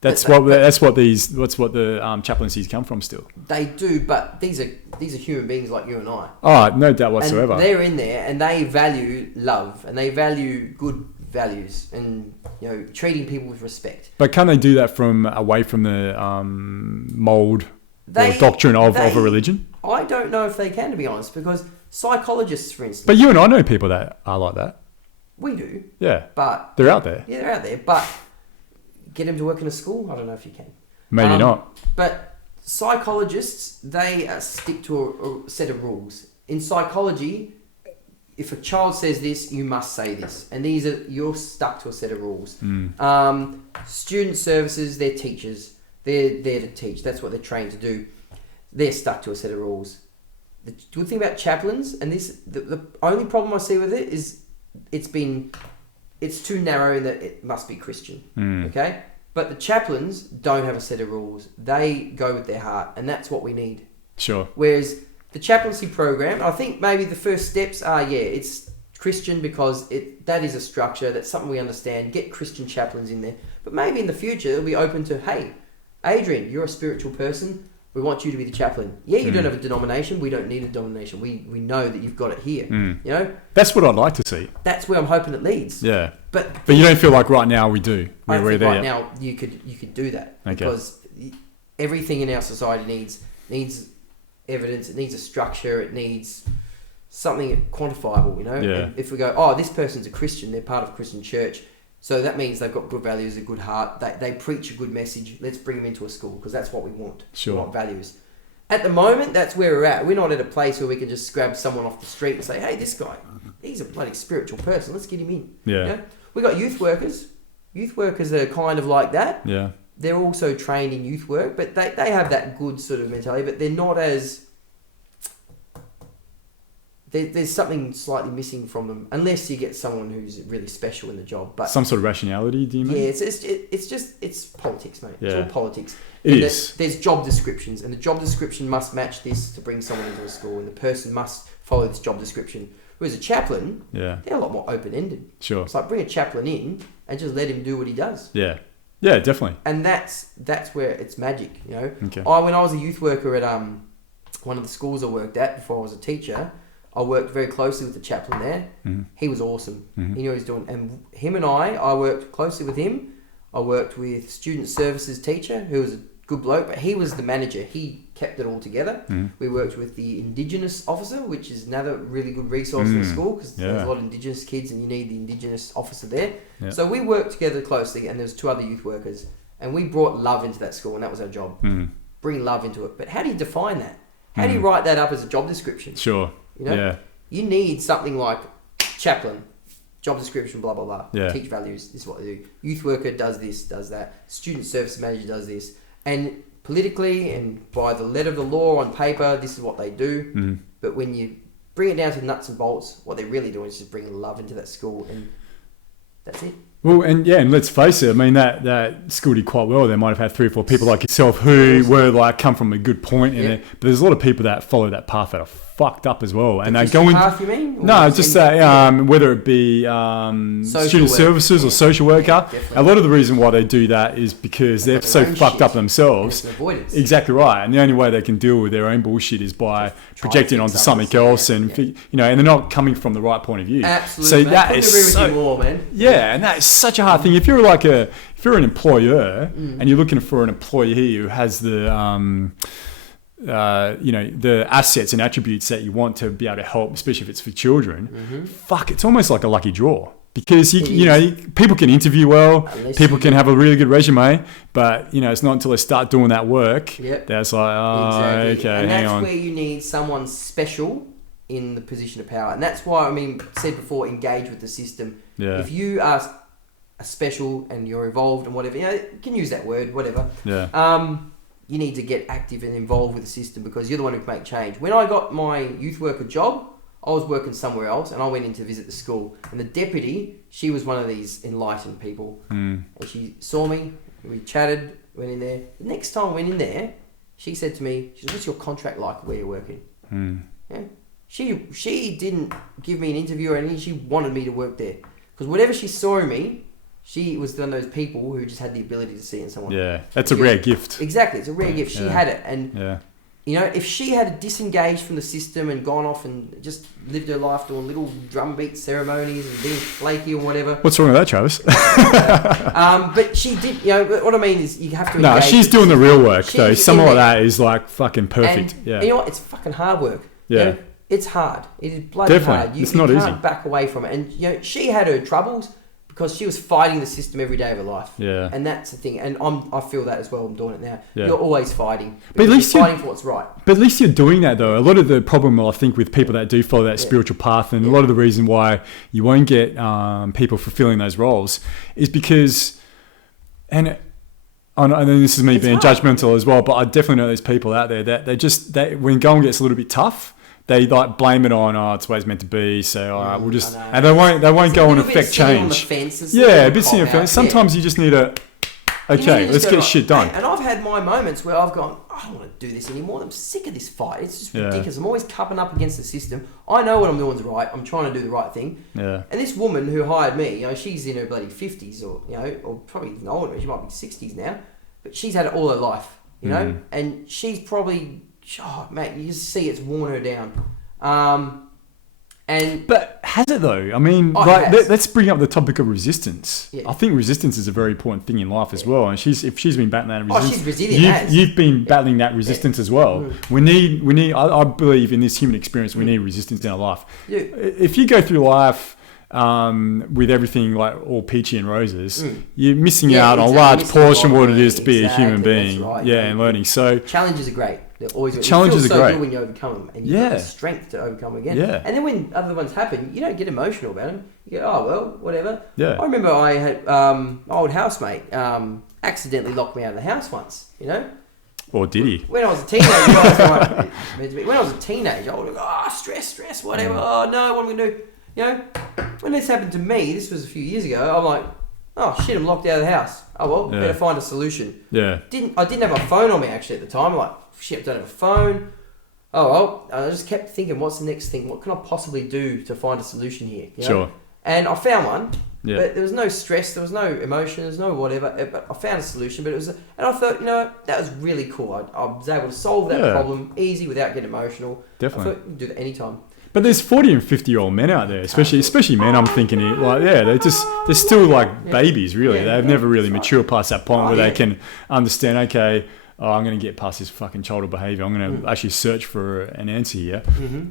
That's what the chaplaincies come from still. They do, but these are human beings like you and I. Oh, no doubt whatsoever. And they're in there, and they value love, and they value good values, and treating people with respect. But can't they do that from away from the mold or doctrine of a religion? I don't know if they can, to be honest, because psychologists, for instance. But you and I know people that are like that. We do. Yeah. But they're out there. Yeah, they're out there, but. Get them to work in a school? I don't know if you can. Maybe not. But psychologists, they stick to a set of rules. In psychology, if a child says this, you must say this. And you're stuck to a set of rules. Student services, they're teachers. They're there to teach. That's what they're trained to do. They're stuck to a set of rules. The good thing about chaplains, and the only problem I see with it is it's too narrow in that it must be Christian, okay? But the chaplains don't have a set of rules. They go with their heart, and that's what we need. Sure. Whereas the chaplaincy program, I think maybe the first steps are, it's Christian because that is a structure, that's something we understand. Get Christian chaplains in there. But maybe in the future, it'll be open to, hey, Adrian, you're a spiritual person. We want you to be the chaplain. Yeah, you don't have a denomination. We don't need a denomination. We know that you've got it here. That's what I'd like to see. That's where I'm hoping it leads. Yeah, but you don't feel like right now we do. I think right now you could do that because everything in our society needs evidence. It needs a structure. It needs something quantifiable. Yeah. And if we go, oh, this person's a Christian, they're part of a Christian church. So that means they've got good values, a good heart. They preach a good message. Let's bring them into a school because that's what we want. Sure. We want values. At the moment, that's where we're at. We're not at a place where we can just grab someone off the street and say, hey, this guy, he's a bloody spiritual person. Let's get him in. Yeah. You know? We got youth workers. Youth workers are kind of like that. Yeah. They're also trained in youth work, but they have that good sort of mentality, but they're not as... There's something slightly missing from them, unless you get someone who's really special in the job. But some sort of rationality, do you mean? yeah, it's politics, mate. Yeah. It's all politics. It is. There's job descriptions, and the job description must match this to bring someone into a school, and the person must follow this job description. Whereas a chaplain, Yeah. they're a lot more open-ended. Sure. It's like bring a chaplain in and just let him do what he does. Yeah. Yeah, definitely. And that's where it's magic, you know. Okay. When I was a youth worker at one of the schools I worked at before I was a teacher, I worked very closely with the chaplain there. Mhm. He was awesome. Mhm. He knew what he was doing. And him and I worked closely with him. I worked with student services teacher, who was a good bloke, but he was the manager. He kept it all together. Mhm. We worked with the Indigenous officer, which is another really good resource in the school because there's Yeah. a lot of Indigenous kids and you need the Indigenous officer there. Yeah. So we worked together closely, and there was 2 other youth workers. And we brought love into that school, and that was our job. Mm. Bring love into it. But how do you define that? How do you write that up as a job description? Sure. You know? Yeah. You need something like chaplain, job description, blah, blah, blah. Yeah. Teach values, this is what they do. Youth worker does this, does that. Student services manager does this. And politically and by the letter of the law on paper, this is what they do. Mm. But when you bring it down to nuts and bolts, what they're really doing is just bringing love into that school, and that's it. Well, and yeah, and let's face it. I mean, that school did quite well. They might have had 3 or 4 people like yourself who were like come from a good point, and but there's a lot of people that follow that path that are fucked up as well, and they go in. Path, you mean? Or No, just that whether it be student services or social worker. Definitely. A lot of the reason why they do that is because they're got so their own fucked shit. up themselves. And it's an avoidance. Exactly right, and the only way they can deal with their own bullshit is by Just try projecting and onto fix something others, else, and you know, and they're not coming from the right point of view. Absolutely. So mate. that Couldn't is agree with so. you more, man. Yeah, and that is such a hard thing. If you're an employer and you're looking for an employee who has the the assets and attributes that you want to be able to help, especially if it's for children, it's almost like a lucky draw. Because people can interview well, Unless people you can have a really good resume, but it's not until they start doing that work Yep. that's like, oh, Exactly. okay, And hang that's on. where you need someone special in the position of power. And that's why, said before, engage with the system. Yeah. If you are a special and you're involved and whatever, you can use that word, whatever. Yeah. You need to get active and involved with the system because you're the one who can make change. When I got my youth worker job, I was working somewhere else and I went in to visit the school. And the deputy, she was one of these enlightened people. And she saw me, we chatted, went in there. The next time I went in there, she said to me, she said, what's your contract like where you're working? Yeah. She didn't give me an interview or anything. She wanted me to work there. Because whatever she saw in me, she was one of those people who just had the ability to see it in someone. Yeah, that's a rare gift. Exactly, it's a rare gift. She had it. And, Yeah. if she had disengaged from the system and gone off and just lived her life doing little drum beat ceremonies and being flaky or whatever. What's wrong with that, Travis? But she did, but what I mean is you have to No, engage she's with doing the system. real work, though. She's Someone in like there. that is like fucking perfect. And Yeah. you know what? It's fucking hard work. Yeah. It's hard. It is bloody Definitely. hard. It's You not can't easy. back away from it. And she had her troubles because she was fighting the system every day of her life. Yeah. And that's the thing. And I feel that as well. I'm doing it now. Yeah. You're always fighting. But at because least you're you- fighting for what's right. But at least you're doing that, though. A lot of the problem, I think, with people that do follow that spiritual path, and a lot of the reason why you won't get people fulfilling those roles is because, and then this is me It's being hard. judgmental as well, but I definitely know there's people out there that when going gets a little bit tough, they like blame it on, it's the way it's meant to be. So all right, we'll just, I and they won't go and affect change. Yeah, a bit sitting on the fence. Sometimes you just need a, okay, let's get shit done. And I've had my moments where I've gone, I don't want to do this anymore. I'm sick of this fight. It's just ridiculous. I'm always cupping up against the system. I know what I'm doing is right. I'm trying to do the right thing. Yeah. And this woman who hired me, she's in her bloody 50s or probably even older. She might be 60s now. But she's had it all her life, and she's probably, mate, you just see it's worn her down. But has it though? I mean, let's bring up the topic of resistance. Yeah. I think resistance is a very important thing in life as well. And if she's been battling that resistance, she's resilient. You've been battling that resistance as well. We need. I believe in this human experience, we need resistance in our life. Yeah. If you go through life with everything like all peachy and roses, you're missing out on a large portion of what it is to be a human being. Right, and learning. So challenges are great. They're always challenges are great. Good when you overcome them, and you've got the strength to overcome them again. Yeah. And then when other ones happen, you don't get emotional about them. You go, oh well, whatever. Yeah. I remember I had my old housemate accidentally locked me out of the house once. You know. Or did he? When I was a teenager, when I was a teenager, I was like, stress, whatever. Oh no, what am I gonna do? You know, when this happened to me, this was a few years ago. I'm like, oh shit, I'm locked out of the house. Oh well, better find a solution. Yeah. I didn't have a phone on me actually at the time. I'm like, shit, I don't have a phone. Oh well, I just kept thinking, what's the next thing? What can I possibly do to find a solution here? You know? Sure. And I found one. Yeah. But there was no stress, there was no emotion, there was no whatever. But I found a solution, but it was, and I thought, you know, that was really cool. I was able to solve that problem easy without getting emotional. Definitely. I thought you can do that anytime. But there's 40 and 50-year-old men out there, especially men. I'm thinking, like, they're still like babies, really. They've never really matured past that point where they can understand. Okay, I'm going to get past this fucking childhood behaviour. I'm going to actually search for an answer here,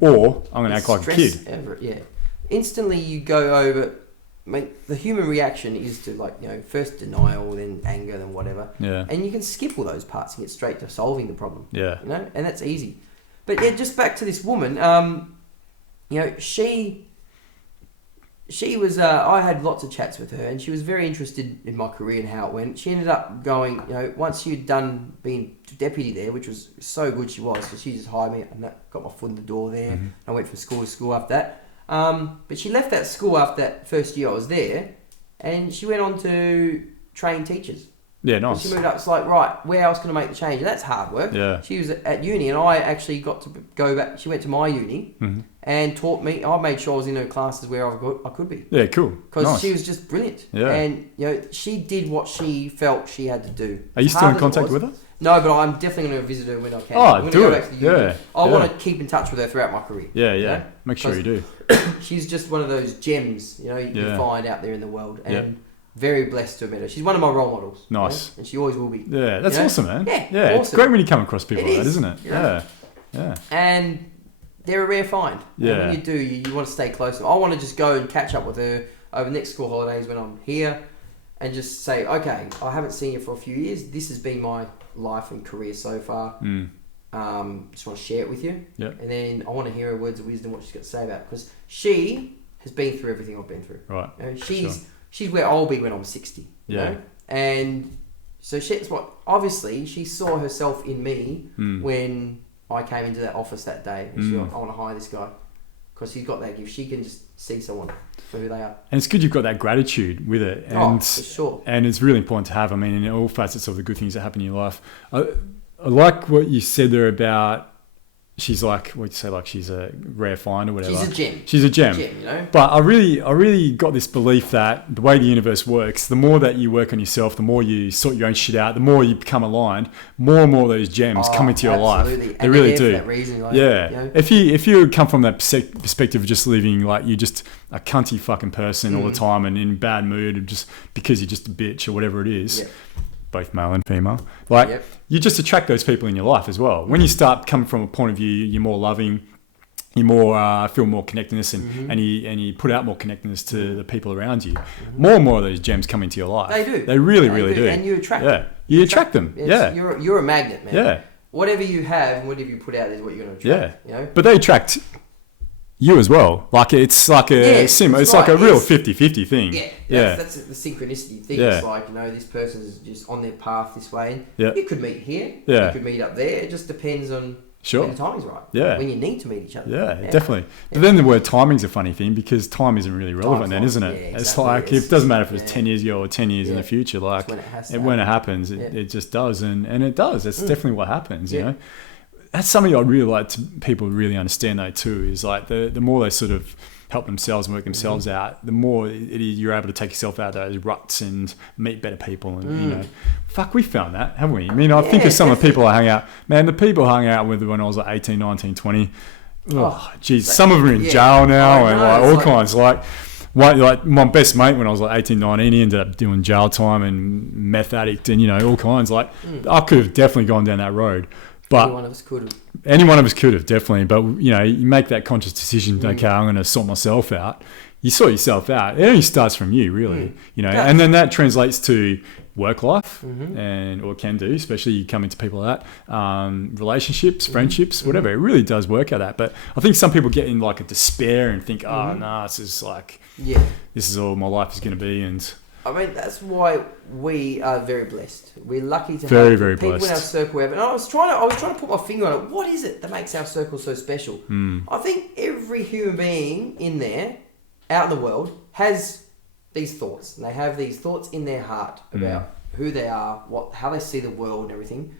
or I'm going to act like a kid. Instantly, you go over. I mean, the human reaction is to, like, you know, first denial, then anger, then whatever. Yeah. And you can skip all those parts and get straight to solving the problem. Yeah. You know, and that's easy. But yeah, just back to this woman. You know, she was. I had lots of chats with her, and she was very interested in my career and how it went. She ended up going. You know, once she'd done being deputy there, which was so good, she was, because she just hired me, and that got my foot in the door there. Mm-hmm. I went from school to school after that. But she left that school after that first year I was there, and she went on to train teachers. Yeah, nice. And she moved up. It's like, right, where else can I make the change? And that's hard work. Yeah. She was at uni, and I actually got to go back. She went to my uni and taught me. I made sure I was in her classes where I could be. Yeah, cool. Because she was just brilliant. Yeah. And, you know, she did what she felt she had to do. Are you still in contact with her? No, but I'm definitely going to visit her when I can. Oh, do it. Yeah. I want to keep in touch with her throughout my career. Yeah, yeah. You know? Make sure you do. She's just one of those gems, you know, you find out there in the world. And very blessed to have met her. She's one of my role models. Nice. You know? And she always will be. Yeah, that's awesome, man. Yeah, awesome. It's great when you come across people like that, isn't it? Yeah. Yeah. And they're a rare find. Yeah. And when you do, you want to stay close. I want to just go and catch up with her over the next school holidays when I'm here and just say, okay, I haven't seen you for a few years. This has been my life and career so far. Just want to share it with you. Yep. And then I want to hear her words of wisdom, what she's got to say about it. Because she has been through everything I've been through. Right. You know, she's where I'll be when I'm 60. You know? And so she's what, obviously, she saw herself in me when I came into that office that day. And she went, I want to hire this guy. Because she's got that gift. She can just see someone for who they are. And it's good you've got that gratitude with it. And, for sure. And it's really important to have. I mean, in all facets of the good things that happen in your life. I like what you said there about she's like, what you say, like she's a rare find or whatever. She's a gem. You know? But I really got this belief that the way the universe works, the more that you work on yourself, the more you sort your own shit out, the more you become aligned, more and more of those gems come into your life. They really do. For that reason, like, yeah. You know? If you come from that perspective of just living like you're just a cunty fucking person all the time and in a bad mood just because you're just a bitch or whatever it is. Yeah. Both male and female, like you just attract those people in your life as well. When you start coming from a point of view, you're more loving, you more feel more connectedness, and you put out more connectedness to the people around you. More and more of those gems come into your life. They do. They really do. And you attract them. You attract them. You're a magnet, man. Yeah. Whatever you have and whatever you put out is what you're going to attract. Yeah. You know? But they attract you as well. Like it's like a it's like a real 50-50 thing. That's the synchronicity thing. It's like, you know, this person's just on their path this way. And you could meet here. You could meet up there. It just depends on when the timing's right. When you need to meet each other. Definitely. But then the word timing's a funny thing because time isn't really relevant then, isn't it? Exactly. It's like it doesn't matter if it's 10 years ago or 10 years in the future. Like when it happens, it just does, and it does. It's definitely what happens. You know. That's something I'd really like people to really understand though too, is like the more they sort of help themselves and work themselves out, the more you're able to take yourself out of those ruts and meet better people. And you know, fuck, we found that, haven't we? I mean, I think of some of the people I hang out, man, the people I hung out with when I was like 18, 19, 20, some of them are in jail now and like all kinds. Like my best mate when I was like 18, 19, he ended up doing jail time and meth addict and, you know, all kinds. Like I could have definitely gone down that road. But any one of us could have, definitely. But, you know, you make that conscious decision, okay, I'm going to sort myself out. you sort yourself out. It only starts from you, really. You know, and then that translates to work life, or can do, especially you come into people like that, relationships, friendships, whatever. It really does work out that. But I think some people get in like a despair and think, oh, no, this is like, this is all my life is going to be. And I mean, that's why we are very blessed. We're lucky to very, have very people blessed in our circle. And I was trying to put my finger on it. What is it that makes our circle so special? I think every human being in there, out in the world, has these thoughts, and they have these thoughts in their heart about who they are, how they see the world and everything.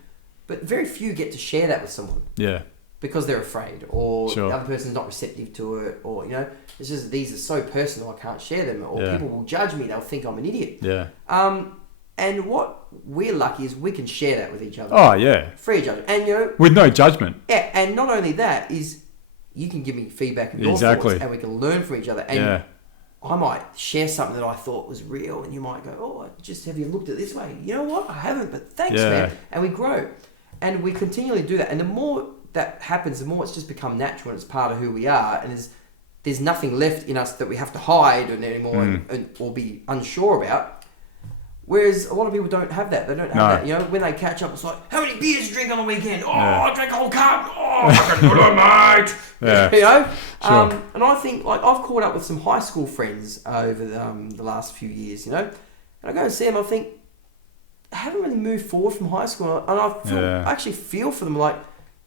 But very few get to share that with someone. Yeah. Because they're afraid, or the other person's not receptive to it, or, you know, it's just these are so personal I can't share them, or people will judge me, they'll think I'm an idiot. Yeah. And what we're lucky is we can share that with each other. Oh, yeah. Free of judgment. And, you know, with no judgment. Yeah, and not only that is you can give me feedback of your thoughts, and we can learn from each other. And I might share something that I thought was real, and you might go, oh, just have you looked at it this way? You know what? I haven't, but thanks, man. And we grow. And we continually do that. And the more that happens, the more it's just become natural, and it's part of who we are. And there's nothing left in us that we have to hide anymore or be unsure about. Whereas a lot of people don't have that. They don't have that. You know, when they catch up, it's like, how many beers do you drink on the weekend? Oh, I drank a whole cup. Oh, I can do it, mate. You know? Sure. And I think, like, I've caught up with some high school friends over the last few years, you know? And I go and see them, I think, I haven't really moved forward from high school. And I actually feel for them, like,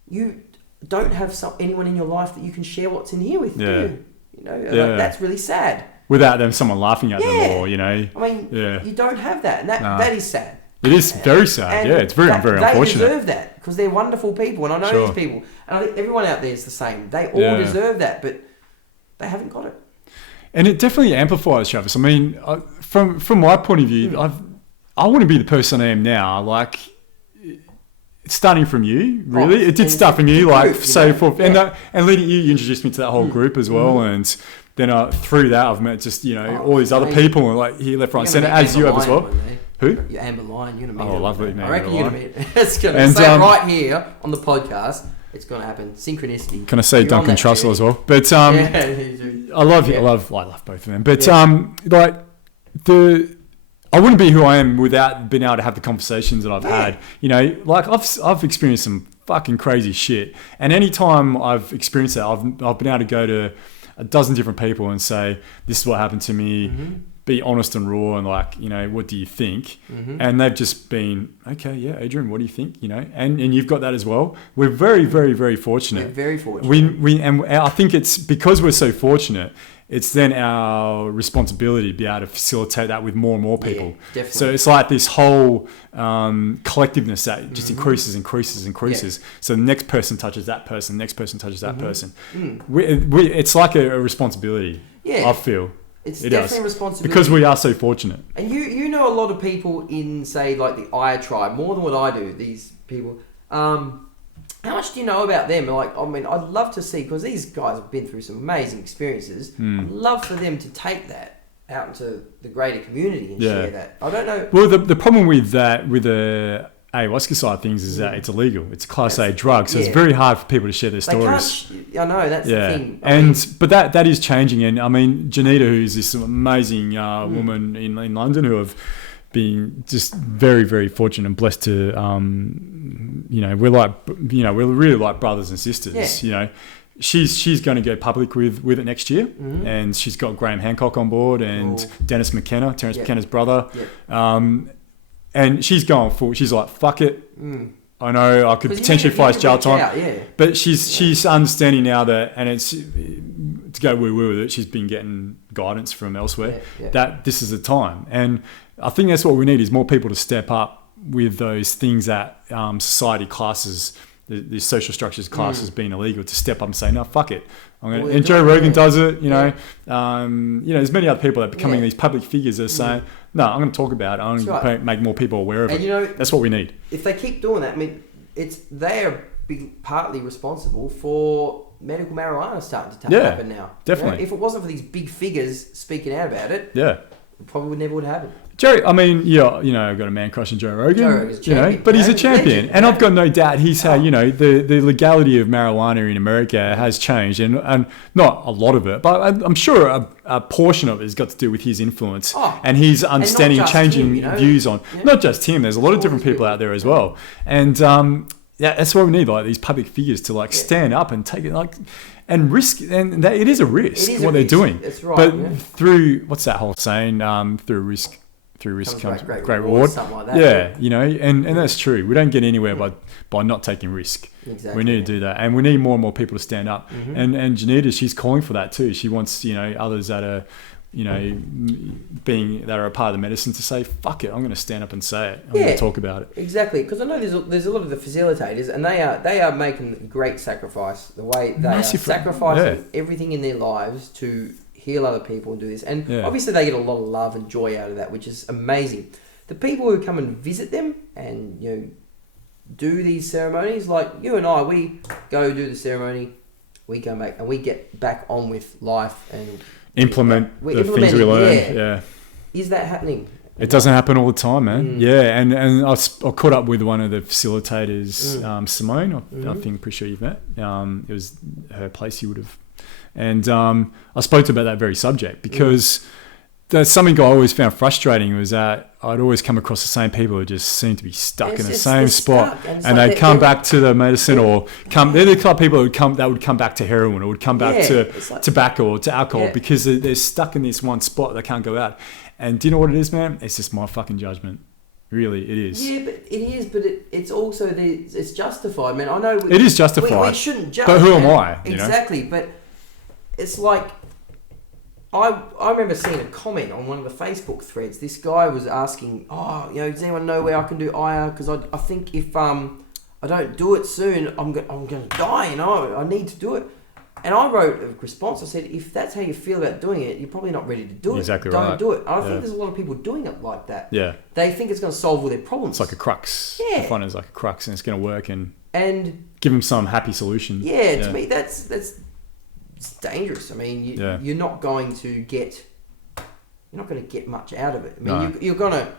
you don't have anyone in your life that you can share what's in here with, do you? You know, like, that's really sad. Without someone laughing at them, or, you know. I mean, you don't have that, and that is sad. It is very sad, it's very unfortunate. They deserve that, because they're wonderful people, and I know these people, and I think everyone out there is the same. They all deserve that, but they haven't got it. And it definitely amplifies, Travis. I mean, from my point of view, I want to be the person I am now, like, starting from you, really. It did start from you, like, so forth. And Lydia, you introduced me to that whole group as well, and then through that I've met just, you know, all these other people, and like here, left, right, centre, as you have as well. Who? You're Amber Lyon. You're going to meet her. Oh, lovely, man. I reckon you're going to meet her. It's going to say right here on the podcast. It's going to happen. Synchronicity. Can I say Duncan Trussell as well? But I love both of them. But like I wouldn't be who I am without being able to have the conversations that I've had. You know, like I've experienced some fucking crazy shit, and anytime I've experienced that, I've been able to go to a dozen different people and say, this is what happened to me, be honest and raw, and like, you know, what do you think? And they've just been, okay, yeah, Adrian, what do you think? You know, and you've got that as well. We're very, very, very fortunate. We're very fortunate. And I think it's because we're so fortunate, it's then our responsibility to be able to facilitate that with more and more people. Yeah, definitely. So it's like this whole collectiveness that just increases. Yeah. So the next person touches that person, next person touches that person. It's like a responsibility, I feel. It's definitely a responsibility. Because we are so fortunate. And you know a lot of people in, say, like the Aya tribe, more than what I do, these people. How much do you know about them? Like, I mean, I'd love to see, because these guys have been through some amazing experiences. I'd love for them to take that out into the greater community and share that. I don't know. Well, the problem with that, with the ayahuasca side of things, is that it's illegal. It's a Class A drug, so it's very hard for people to share their stories. I know, that's the thing. But that is changing. And I mean, Janita, who's this amazing woman in London, who have been just very, very fortunate and blessed to, you know, we're really like brothers and sisters. You know, she's going to go public with it next year, and she's got Graham Hancock on board and Dennis McKenna, Terence McKenna's brother, and she's going full. She's like, fuck it. I know I could potentially face jail time, but she's understanding now that, and it's to go woo with it. She's been getting guidance from elsewhere that this is the time, and I think that's what we need, is more people to step up with those things that society classes, the social structures classes being illegal, to step up and say, no, fuck it. And Joe Rogan does it, you know. You know, there's many other people that are becoming these public figures that are saying, no, I'm going to talk about it. I'm going to make more people aware of it. You know, that's what we need. If they keep doing that, I mean, they are partly responsible for medical marijuana starting to happen now. Definitely. You know, if it wasn't for these big figures speaking out about it, it probably never would happen. Joe, I mean, yeah, I've got a man crush on Joe Rogan. Joe Rogan's a champion, but he's a champion. legend, and I've got no doubt he's had, the legality of marijuana in America has changed, and not a lot of it, but I'm sure a portion of it has got to do with his influence and his understanding and changing views on, not just him, there's a lot of different people out there as well. And that's why we need these public figures to stand up and take it and risk, and it is a risk what they're doing. That's right. But through, what's that whole saying? Through risk comes great reward. Something like that. And that's true. We don't get anywhere by not taking risk. Exactly. We need to do that, and we need more and more people to stand up. And Janita, she's calling for that too. She wants others that are that are a part of the medicine to say, fuck it, I'm going to stand up and say it. I'm going to talk about it. Exactly, because I know there's a lot of the facilitators, and they are making great sacrifice. The way they are sacrificing everything in their lives to heal other people and do this. And obviously they get a lot of love and joy out of that, which is amazing. The people who come and visit them and do these ceremonies, like you and I, we go do the ceremony, we come back and we get back on with life and implement the things we learned. Is that happening? It doesn't happen all the time, man. And I caught up with one of the facilitators, Simone. Pretty sure you've met. It was her place you would have. And I spoke to her about that very subject because there's something I always found frustrating was that I'd always come across the same people who just seemed to be stuck in the same spot, and they'd come back to the medicine or they're the kind of people that would come back to heroin or would come back to tobacco or to alcohol because they're stuck in this one spot. They can't go out. And do you know what it is, man? It's just my fucking judgment. Really, it is. Yeah, but it is. But it's also it's justified, man. I know it is justified. We shouldn't judge. But who am I? Exactly. But it's like I remember seeing a comment on one of the Facebook threads. This guy was asking, does anyone know where I can do IR? Because I think if I don't do it soon, I'm going to die. I need to do it. And I wrote a response. I said, if that's how you feel about doing it, you're probably not ready to do it. Exactly right. Don't do it. I think there's a lot of people doing it like that. Yeah. They think it's going to solve all their problems. It's like a crux. Yeah. I find it's like a crux and it's going to work and give them some happy solution. Yeah, to me, that's it's dangerous. I mean, you're not going to get much out of it. I mean, you're going to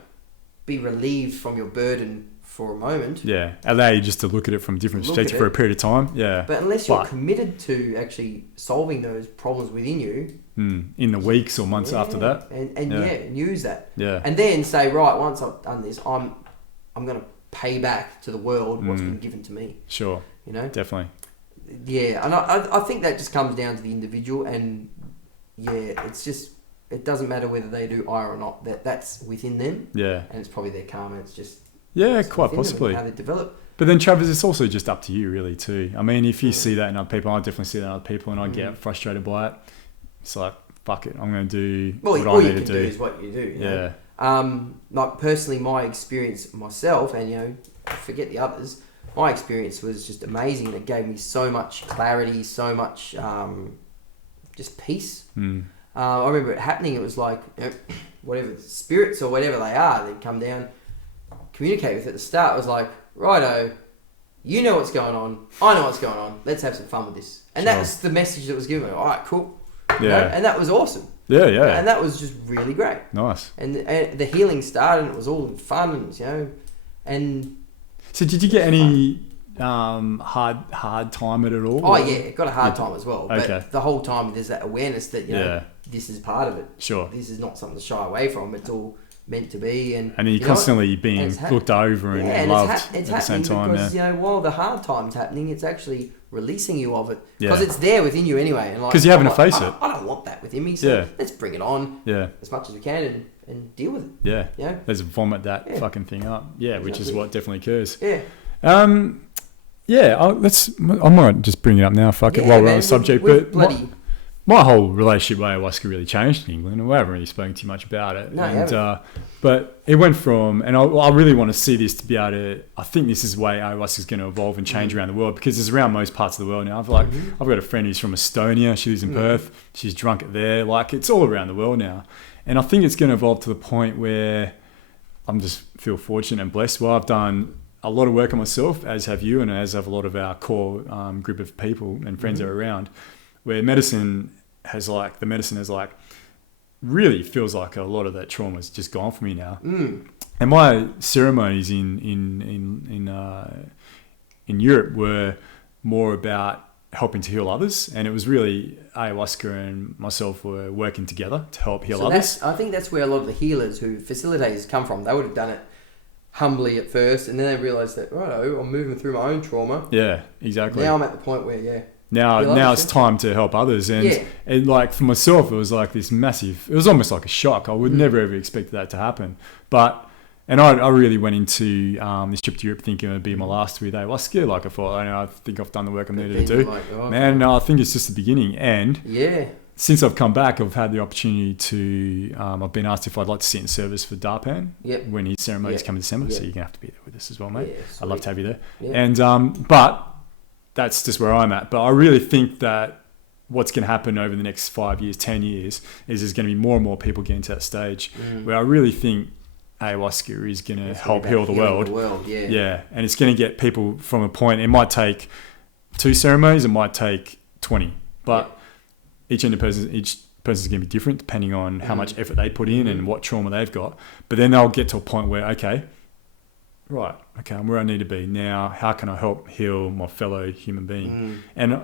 be relieved from your burden for a moment. Yeah, allow you just to look at it from a different perspective for a period of time. Yeah. But unless you're committed to actually solving those problems within you. In the weeks or months after that. And use that. Yeah. And then say, right, once I've done this, I'm going to pay back to the world what's been given to me. Sure. Definitely. Yeah, and I think that just comes down to the individual, and it's just, it doesn't matter whether they do IR or not. That's within them. Yeah. And it's probably their karma. It's just quite possibly how they develop. But then, Travis, it's also just up to you, really, too. I mean, if you see that in other people, I definitely see that in other people, and I get frustrated by it. It's like, fuck it, I'm going to do what I need to do. All you can do is what you do. Like personally, my experience myself, and forget the others. My experience was just amazing, and it gave me so much clarity, so much just peace. I remember it happening. It was like whatever spirits or whatever they are, they'd come down, communicate with. At the start, it was like, righto, you know what's going on, I know what's going on. Let's have some fun with this, and that was the message that was given. All right, cool. And that was awesome. Yeah. And that was just really great. Nice. And the healing started, and it was all fun, and. So did you get any hard time at it all? Oh yeah, got a hard time as well. But the whole time there's that awareness that this is part of it. Sure. This is not something to shy away from. It's all meant to be, and you're constantly being looked over and loved it's at the same time. Because while the hard time's happening, it's actually releasing you of it because it's there within you anyway. And because you're having to face it. I don't want that within me. So let's bring it on. As much as we can and deal with it. Yeah. Let's vomit that fucking thing up. Yeah, which is what definitely occurs. Yeah. I might just bring it up now. Fuck it, while we're on the subject. But my whole relationship with ayahuasca really changed in England, and we haven't really spoken too much about it. No, but it went from, and I really want to see this to be able to. I think this is the way ayahuasca is going to evolve and change around the world because it's around most parts of the world now. I've got a friend who's from Estonia. She lives in Perth. She's drunk it there. Like it's all around the world now, and I think it's going to evolve to the point where I'm just feel fortunate and blessed. Well, I've done a lot of work on myself, as have you, and as have a lot of our core group of people and friends that are around, where medicine has really feels like a lot of that trauma is just gone from me now. Mm. And my ceremonies in Europe were more about helping to heal others, and it was really ayahuasca and myself were working together to help heal others. I think that's where a lot of the healers who facilitators come from. They would have done it humbly at first, and then they realised that, righto, I'm moving through my own trauma. Yeah, exactly. Now I'm at the point where, Now it's time to help others, and like for myself, it was like this massive. It was almost like a shock. I would never ever expect that to happen, and I really went into this trip to Europe thinking it would be my last with ayahuasca. Like I thought, I think I've done the work I needed to do. I think it's just the beginning. And since I've come back, I've had the opportunity to. I've been asked if I'd like to sit in service for Darpan when his ceremonies come in December. So you're gonna have to be there with us as well, mate. I'd love to have you there. And but that's just where I'm at. But I really think that what's going to happen over the next 5 years, 10 years, is there's going to be more and more people getting to that stage where I really think ayahuasca is going to help heal the world. Yeah, and it's going to get people from a point. It might take 2 ceremonies, it might take 20, but each person's going to be different depending on how much effort they put in and what trauma they've got. But then they'll get to a point where, okay, I'm where I need to be now. How can I help heal my fellow human being? And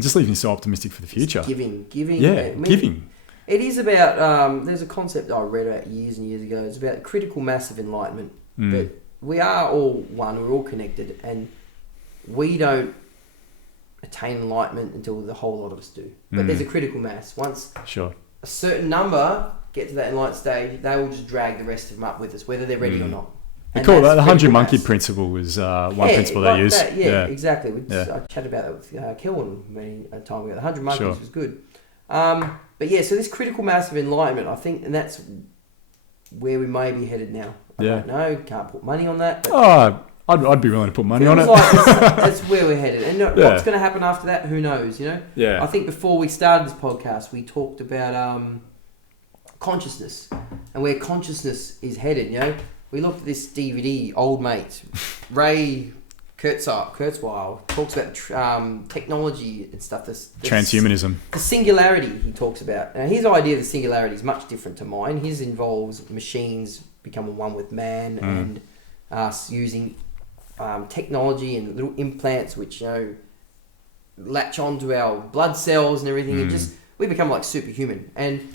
just leaves me so optimistic for the future. It's giving. Giving. It is about, there's a concept I read about years and years ago. It's about critical mass of enlightenment. But we are all one, we're all connected, and we don't attain enlightenment until the whole lot of us do. But there's a critical mass. Once a certain number get to that enlightened stage, they will just drag the rest of them up with us, whether they're ready or not. They call that the 100 monkey principle was one principle they use. Exactly. I chatted about that with Kilwin a time ago. The 100 monkeys was good. But so this critical mass of enlightenment, I think, and that's where we may be headed now. I don't know, can't put money on that. But I'd be willing to put money on it. That's where we're headed. And what's going to happen after that, who knows, I think before we started this podcast, we talked about consciousness and where consciousness is headed, We looked at this DVD, old mate, Ray Kurzweil, talks about technology and stuff. Transhumanism. The singularity he talks about. Now, his idea of the singularity is much different to mine. His involves machines becoming one with man and us using technology and little implants which, latch onto our blood cells and everything. And just we become like superhuman. And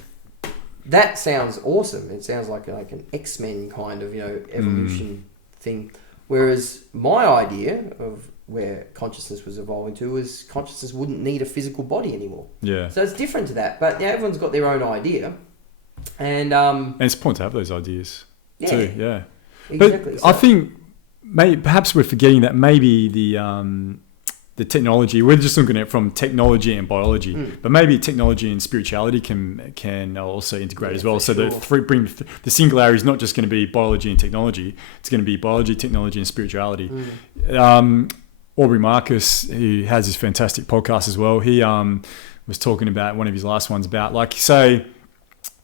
that sounds awesome. It sounds like an X-Men kind of, evolution thing. Whereas my idea of where consciousness was evolving to was consciousness wouldn't need a physical body anymore. Yeah. So it's different to that. But everyone's got their own idea. And it's important to have those ideas too. Yeah. Exactly. But I think perhaps we're forgetting that maybe the technology, we're just looking at it from technology and biology, but maybe technology and spirituality can also integrate as well. So bring the singularity is not just going to be biology and technology; it's going to be biology, technology, and spirituality. Aubrey Marcus, who has this fantastic podcast as well, he was talking about one of his last ones about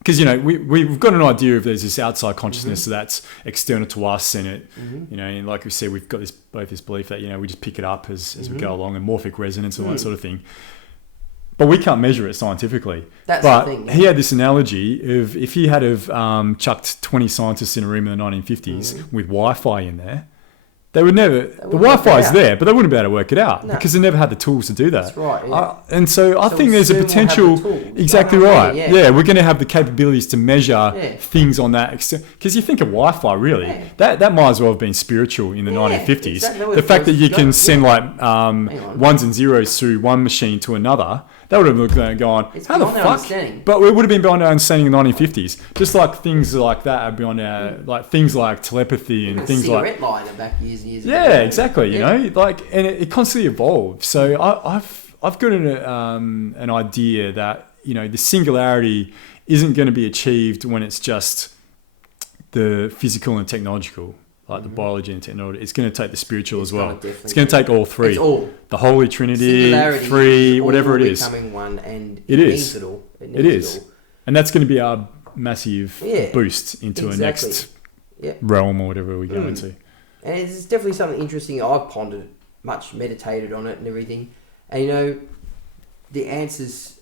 because we've got an idea of there's this outside consciousness that's external to us, and it and like we said, we've got this belief that we just pick it up as we go along, and morphic resonance and all that sort of thing. But we can't measure it scientifically. That's the thing. He had this analogy of if he had chucked 20 scientists in a room in the 1950s with Wi-Fi in there, they would never. The Wi-Fi is there, but they wouldn't be able to work it out because they never had the tools to do that. That's right. Yeah. And so I think there's a potential. Exactly right. Yeah, we're going to have the capabilities to measure things on that extent. Because you think of Wi-Fi, really, that might as well have been spiritual in the 1950s. Exactly. The fact that you can send ones and zeros through one machine to another. That would have looked at it going, how the fuck? But it would have been beyond our understanding in the 1950s. Just like things like that are beyond our, things like telepathy and things like... cigarette lighter back years and years ago. Yeah, exactly, and it constantly evolves. So I've got an idea that, the singularity isn't going to be achieved when it's just the physical and technological. The biology and technology, it's going to take the spiritual as well. It's going to take all three. It's all. The Holy Trinity, three, whatever it is. Becoming one, and it needs it all. It is. And that's going to be our massive boost into a next realm or whatever we go into. And it's definitely something interesting. I've pondered, much meditated on it and everything. And, the answers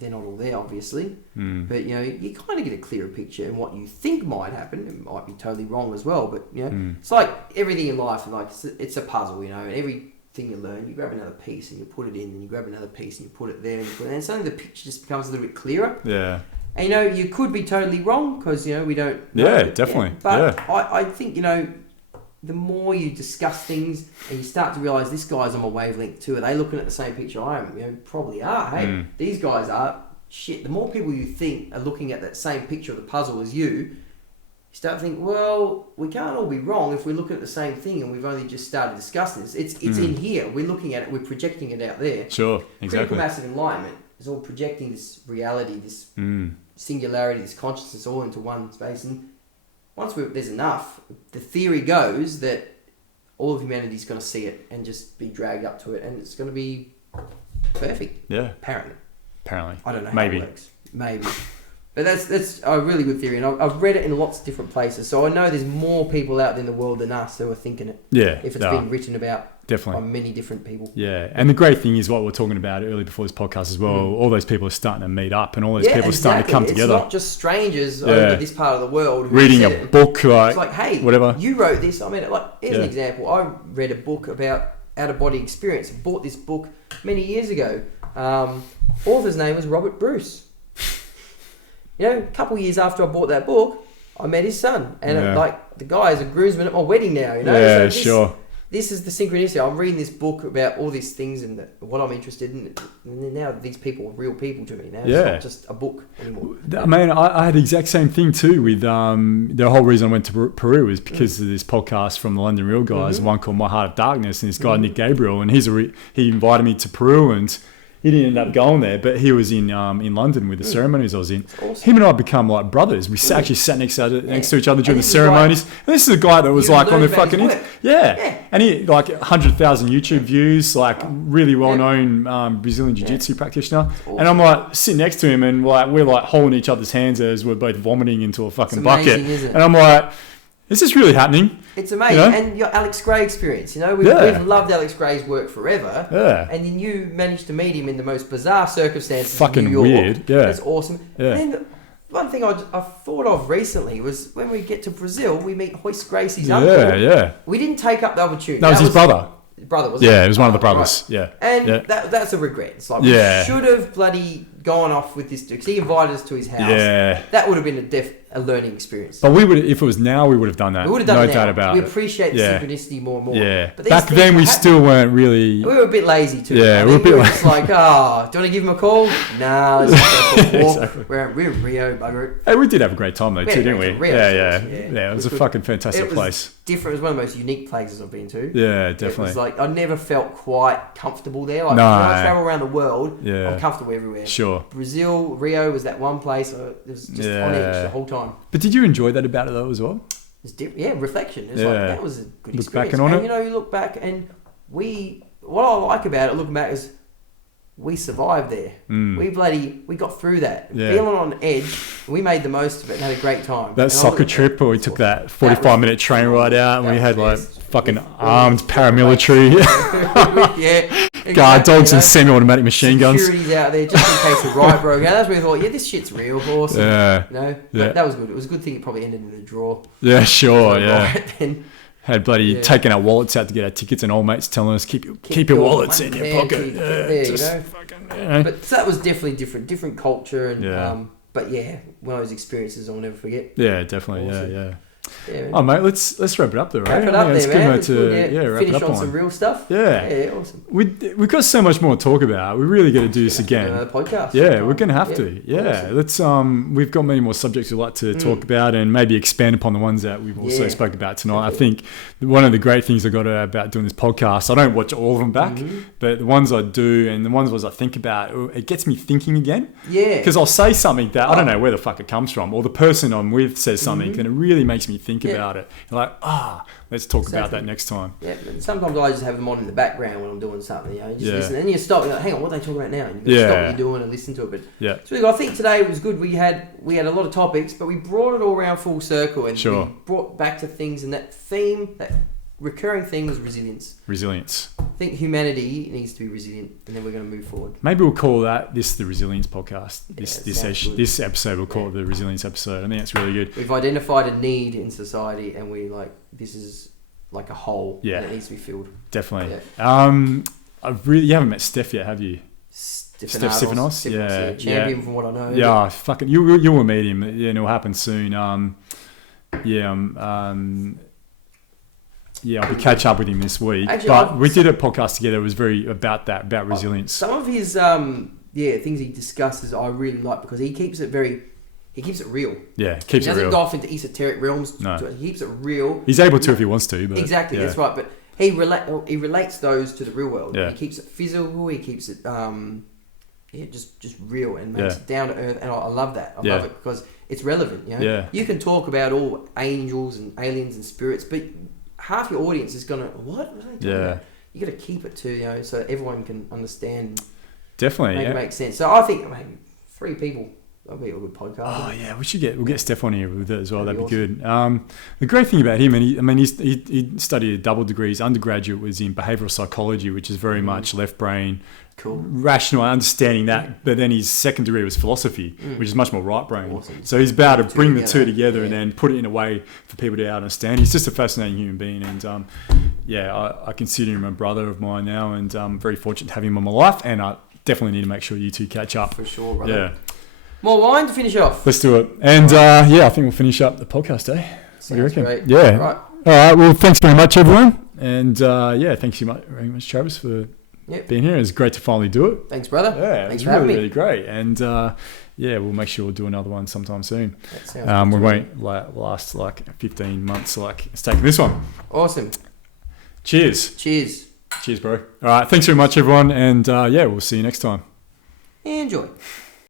they're not all there, obviously. But, you know, you kind of get a clearer picture, and what you think might happen, it might be totally wrong as well. But, you know, it's like everything in life, like it's a puzzle, you know, and everything you learn, you grab another piece and you put it in, and you grab another piece and you put it there, and you put it in, and suddenly the picture just becomes a little bit clearer. Yeah. And, you know, you could be totally wrong because, you know, we don't know. Yeah, definitely. But I think, you know, the more you discuss things and you start to realise this guy's on my wavelength too, are they looking at the same picture I am? You know, probably are. Hey, these guys are. Shit, the more people you think are looking at that same picture of the puzzle as you start to think, well, we can't all be wrong if we're looking at the same thing and we've only just started discussing this. It's in here. We're looking at it. We're projecting it out there. Sure, exactly. Critical massive enlightenment is all projecting this reality, this singularity, this consciousness all into one space. And once there's enough, the theory goes that all of humanity is going to see it and just be dragged up to it, and it's going to be perfect. Yeah. Apparently. I don't know Maybe. how it works. Maybe. But that's a really good theory, and I've read it in lots of different places, so I know there's more people out there in the world than us who are thinking it. Yeah. If it's been written about definitely by many different people. Yeah. And the great thing is what we we're talking about earlier before this podcast as well, all those people are starting to meet up and all those people are starting to come together. It's not just strangers over this part of the world who reading a book, like, it's like, hey, whatever. You wrote this. I mean, like, here's an example. I read a book about out-of-body experience. I bought this book many years ago. Author's name was Robert Bruce. You know, a couple of years after I bought that book, I met his son. And like, the guy is a groomsman at my wedding now, you know? Yeah, so sure. This is the synchronicity. I'm reading this book about all these things and what I'm interested in. And now these people are real people to me now. It's not just a book anymore. I mean, I had the exact same thing too with the whole reason I went to Peru is because of this podcast from the London Real Guys, one called My Heart of Darkness, and this guy, Nick Gabriel, and he invited me to Peru, and he didn't end up going there, but he was in London with the ceremonies I was in. Awesome. Him and I become like brothers. We actually sat next to each other during the ceremonies. And this is a guy that was like on the fucking... And he like 100,000 YouTube views, like really well-known Brazilian Jiu-Jitsu practitioner. Awesome. And I'm like sitting next to him and like we're like holding each other's hands as we're both vomiting into a fucking bucket. And I'm like... Is this really happening? It's amazing. You know? And your Alex Gray experience, you know, we've loved Alex Gray's work forever. Yeah. And then you managed to meet him in the most bizarre circumstances fucking in New York. Weird. Yeah. That's awesome. Yeah. And then one thing I thought of recently was when we get to Brazil, we meet Hoist Gracie's uncle. Yeah. We didn't take up the opportunity. That was his brother. Brother, wasn't it? Yeah, it was one of the brothers. Right. Yeah. And that's a regret. It's like, we should have bloody gone off with this dude, because he invited us to his house. Yeah. That would have been a learning experience. But we would, if it was now, we would have done that. We would have done no doubt about it. We appreciate the synchronicity more and more. Yeah. But back then, we still weren't really... We were a bit lazy too. Yeah, we were just like, do you want to give him a call? Nah, let's just go for a walk. Exactly. We're in Rio, bugger it. Hey, we did have a great time though, too, didn't we? Yeah, it was a fucking fantastic place. Different. It was one of the most unique places I've been to. Yeah, definitely. It was like, I never felt quite comfortable there. Like, when I travel around the world, I'm comfortable everywhere. Sure. Brazil, Rio was that one place. It was just on edge the whole time. But did you enjoy that about it though as well? It's reflection. It's like, that was a good experience. Back on it. You know, you look back and what I like about it, looking back, is we survived there. We got through that. Feeling on edge, we made the most of it and had a great time. That soccer trip where we took that 45-minute train ride out and we had like fucking armed paramilitary guard dogs and semi-automatic machine guns. Security's out there just in case the riot broke out. That's where we thought, this shit's real, awesome. That was good. It was a good thing it probably ended in a draw. Yeah, sure, had bloody taken our wallets out to get our tickets, and old mates telling us keep your wallets in your pocket. But that was definitely different culture, and but one of those experiences I'll never forget. Yeah, definitely. Awesome. Yeah. Oh mate, let's wrap it up there, right? Wrap it up there, man. It's good, wrap finish it up on some real stuff. Yeah, awesome. We've got so much more to talk about. We really got to do this again. Podcast. Yeah, we're gonna have to. Yeah, awesome. Let's. We've got many more subjects we'd like to talk about, and maybe expand upon the ones that we've also spoke about tonight. I think one of the great things I got about doing this podcast, I don't watch all of them back, but the ones I do and the ones I think about, it gets me thinking again. Yeah. Because I'll say something that I don't know where the fuck it comes from, or the person I'm with says something, and it really makes me think about it. You're like, let's talk about that next time. Yeah, sometimes I just have them on in the background when I'm doing something, you know, just listen, and you stop, you're like, hang on, what are they talking about now? And you stop what you're doing and listen to it. But it's really good. I think today was good. We had a lot of topics, but we brought it all around full circle, and we brought back to things, and that recurring theme was resilience. think humanity needs to be resilient, and then we're going to move forward. Maybe we'll call this the Resilience Podcast. Yeah, This episode we'll call it the Resilience episode. I think that's really good. We've identified a need in society, and this is like a hole that needs to be filled. Definitely. Yeah. You haven't met Steph yet, have you? Stefanos? Yeah. Champion from what I know. Yeah, fucking you will meet him. Yeah, and it'll happen soon. I'll be catch up with him this week. Actually, we did a podcast together. It was very about resilience. Some of his things he discusses I really like because he keeps it real. Yeah, keeps it real. He doesn't go off into esoteric realms. No. He keeps it real. He's able to if he wants to. But exactly, that's right. But he relates those to the real world. Yeah. He keeps it physical. He keeps it just real and makes it down to earth. And I love that. I love it because it's relevant. You know? Yeah. You can talk about all angels and aliens and spirits, but half your audience is gonna what are they talking about? You got to keep it to so everyone can understand. Definitely, make it make sense. So I think maybe 3 people. That'd be a good podcast. Oh yeah, we'll get Steph on here with it as well. That'd be awesome. Good. The great thing about him, and he studied double degrees. Undergraduate was in behavioural psychology, which is very much left brain, rational, understanding that. But then his second degree was philosophy, which is much more right brain. Awesome. So he's about to bring the two together and then put it in a way for people to understand. He's just a fascinating human being, and I consider him a brother of mine now, and I'm very fortunate to have him in my life. And I definitely need to make sure you two catch up for sure, brother. Yeah. More wine to finish off. Let's do it. And I think we'll finish up the podcast, eh? What do you reckon? Great. Yeah. Right. All right. Well, thanks very much, everyone. And thanks very much, Travis, for being here. It was great to finally do it. Thanks, brother. Yeah, thanks it for was having really, me. really great. And we'll make sure we'll do another one sometime soon. That sounds we won't last 15 months like it's taken this one. Awesome. Cheers. Cheers, bro. All right. Thanks very much, everyone. And we'll see you next time. Enjoy.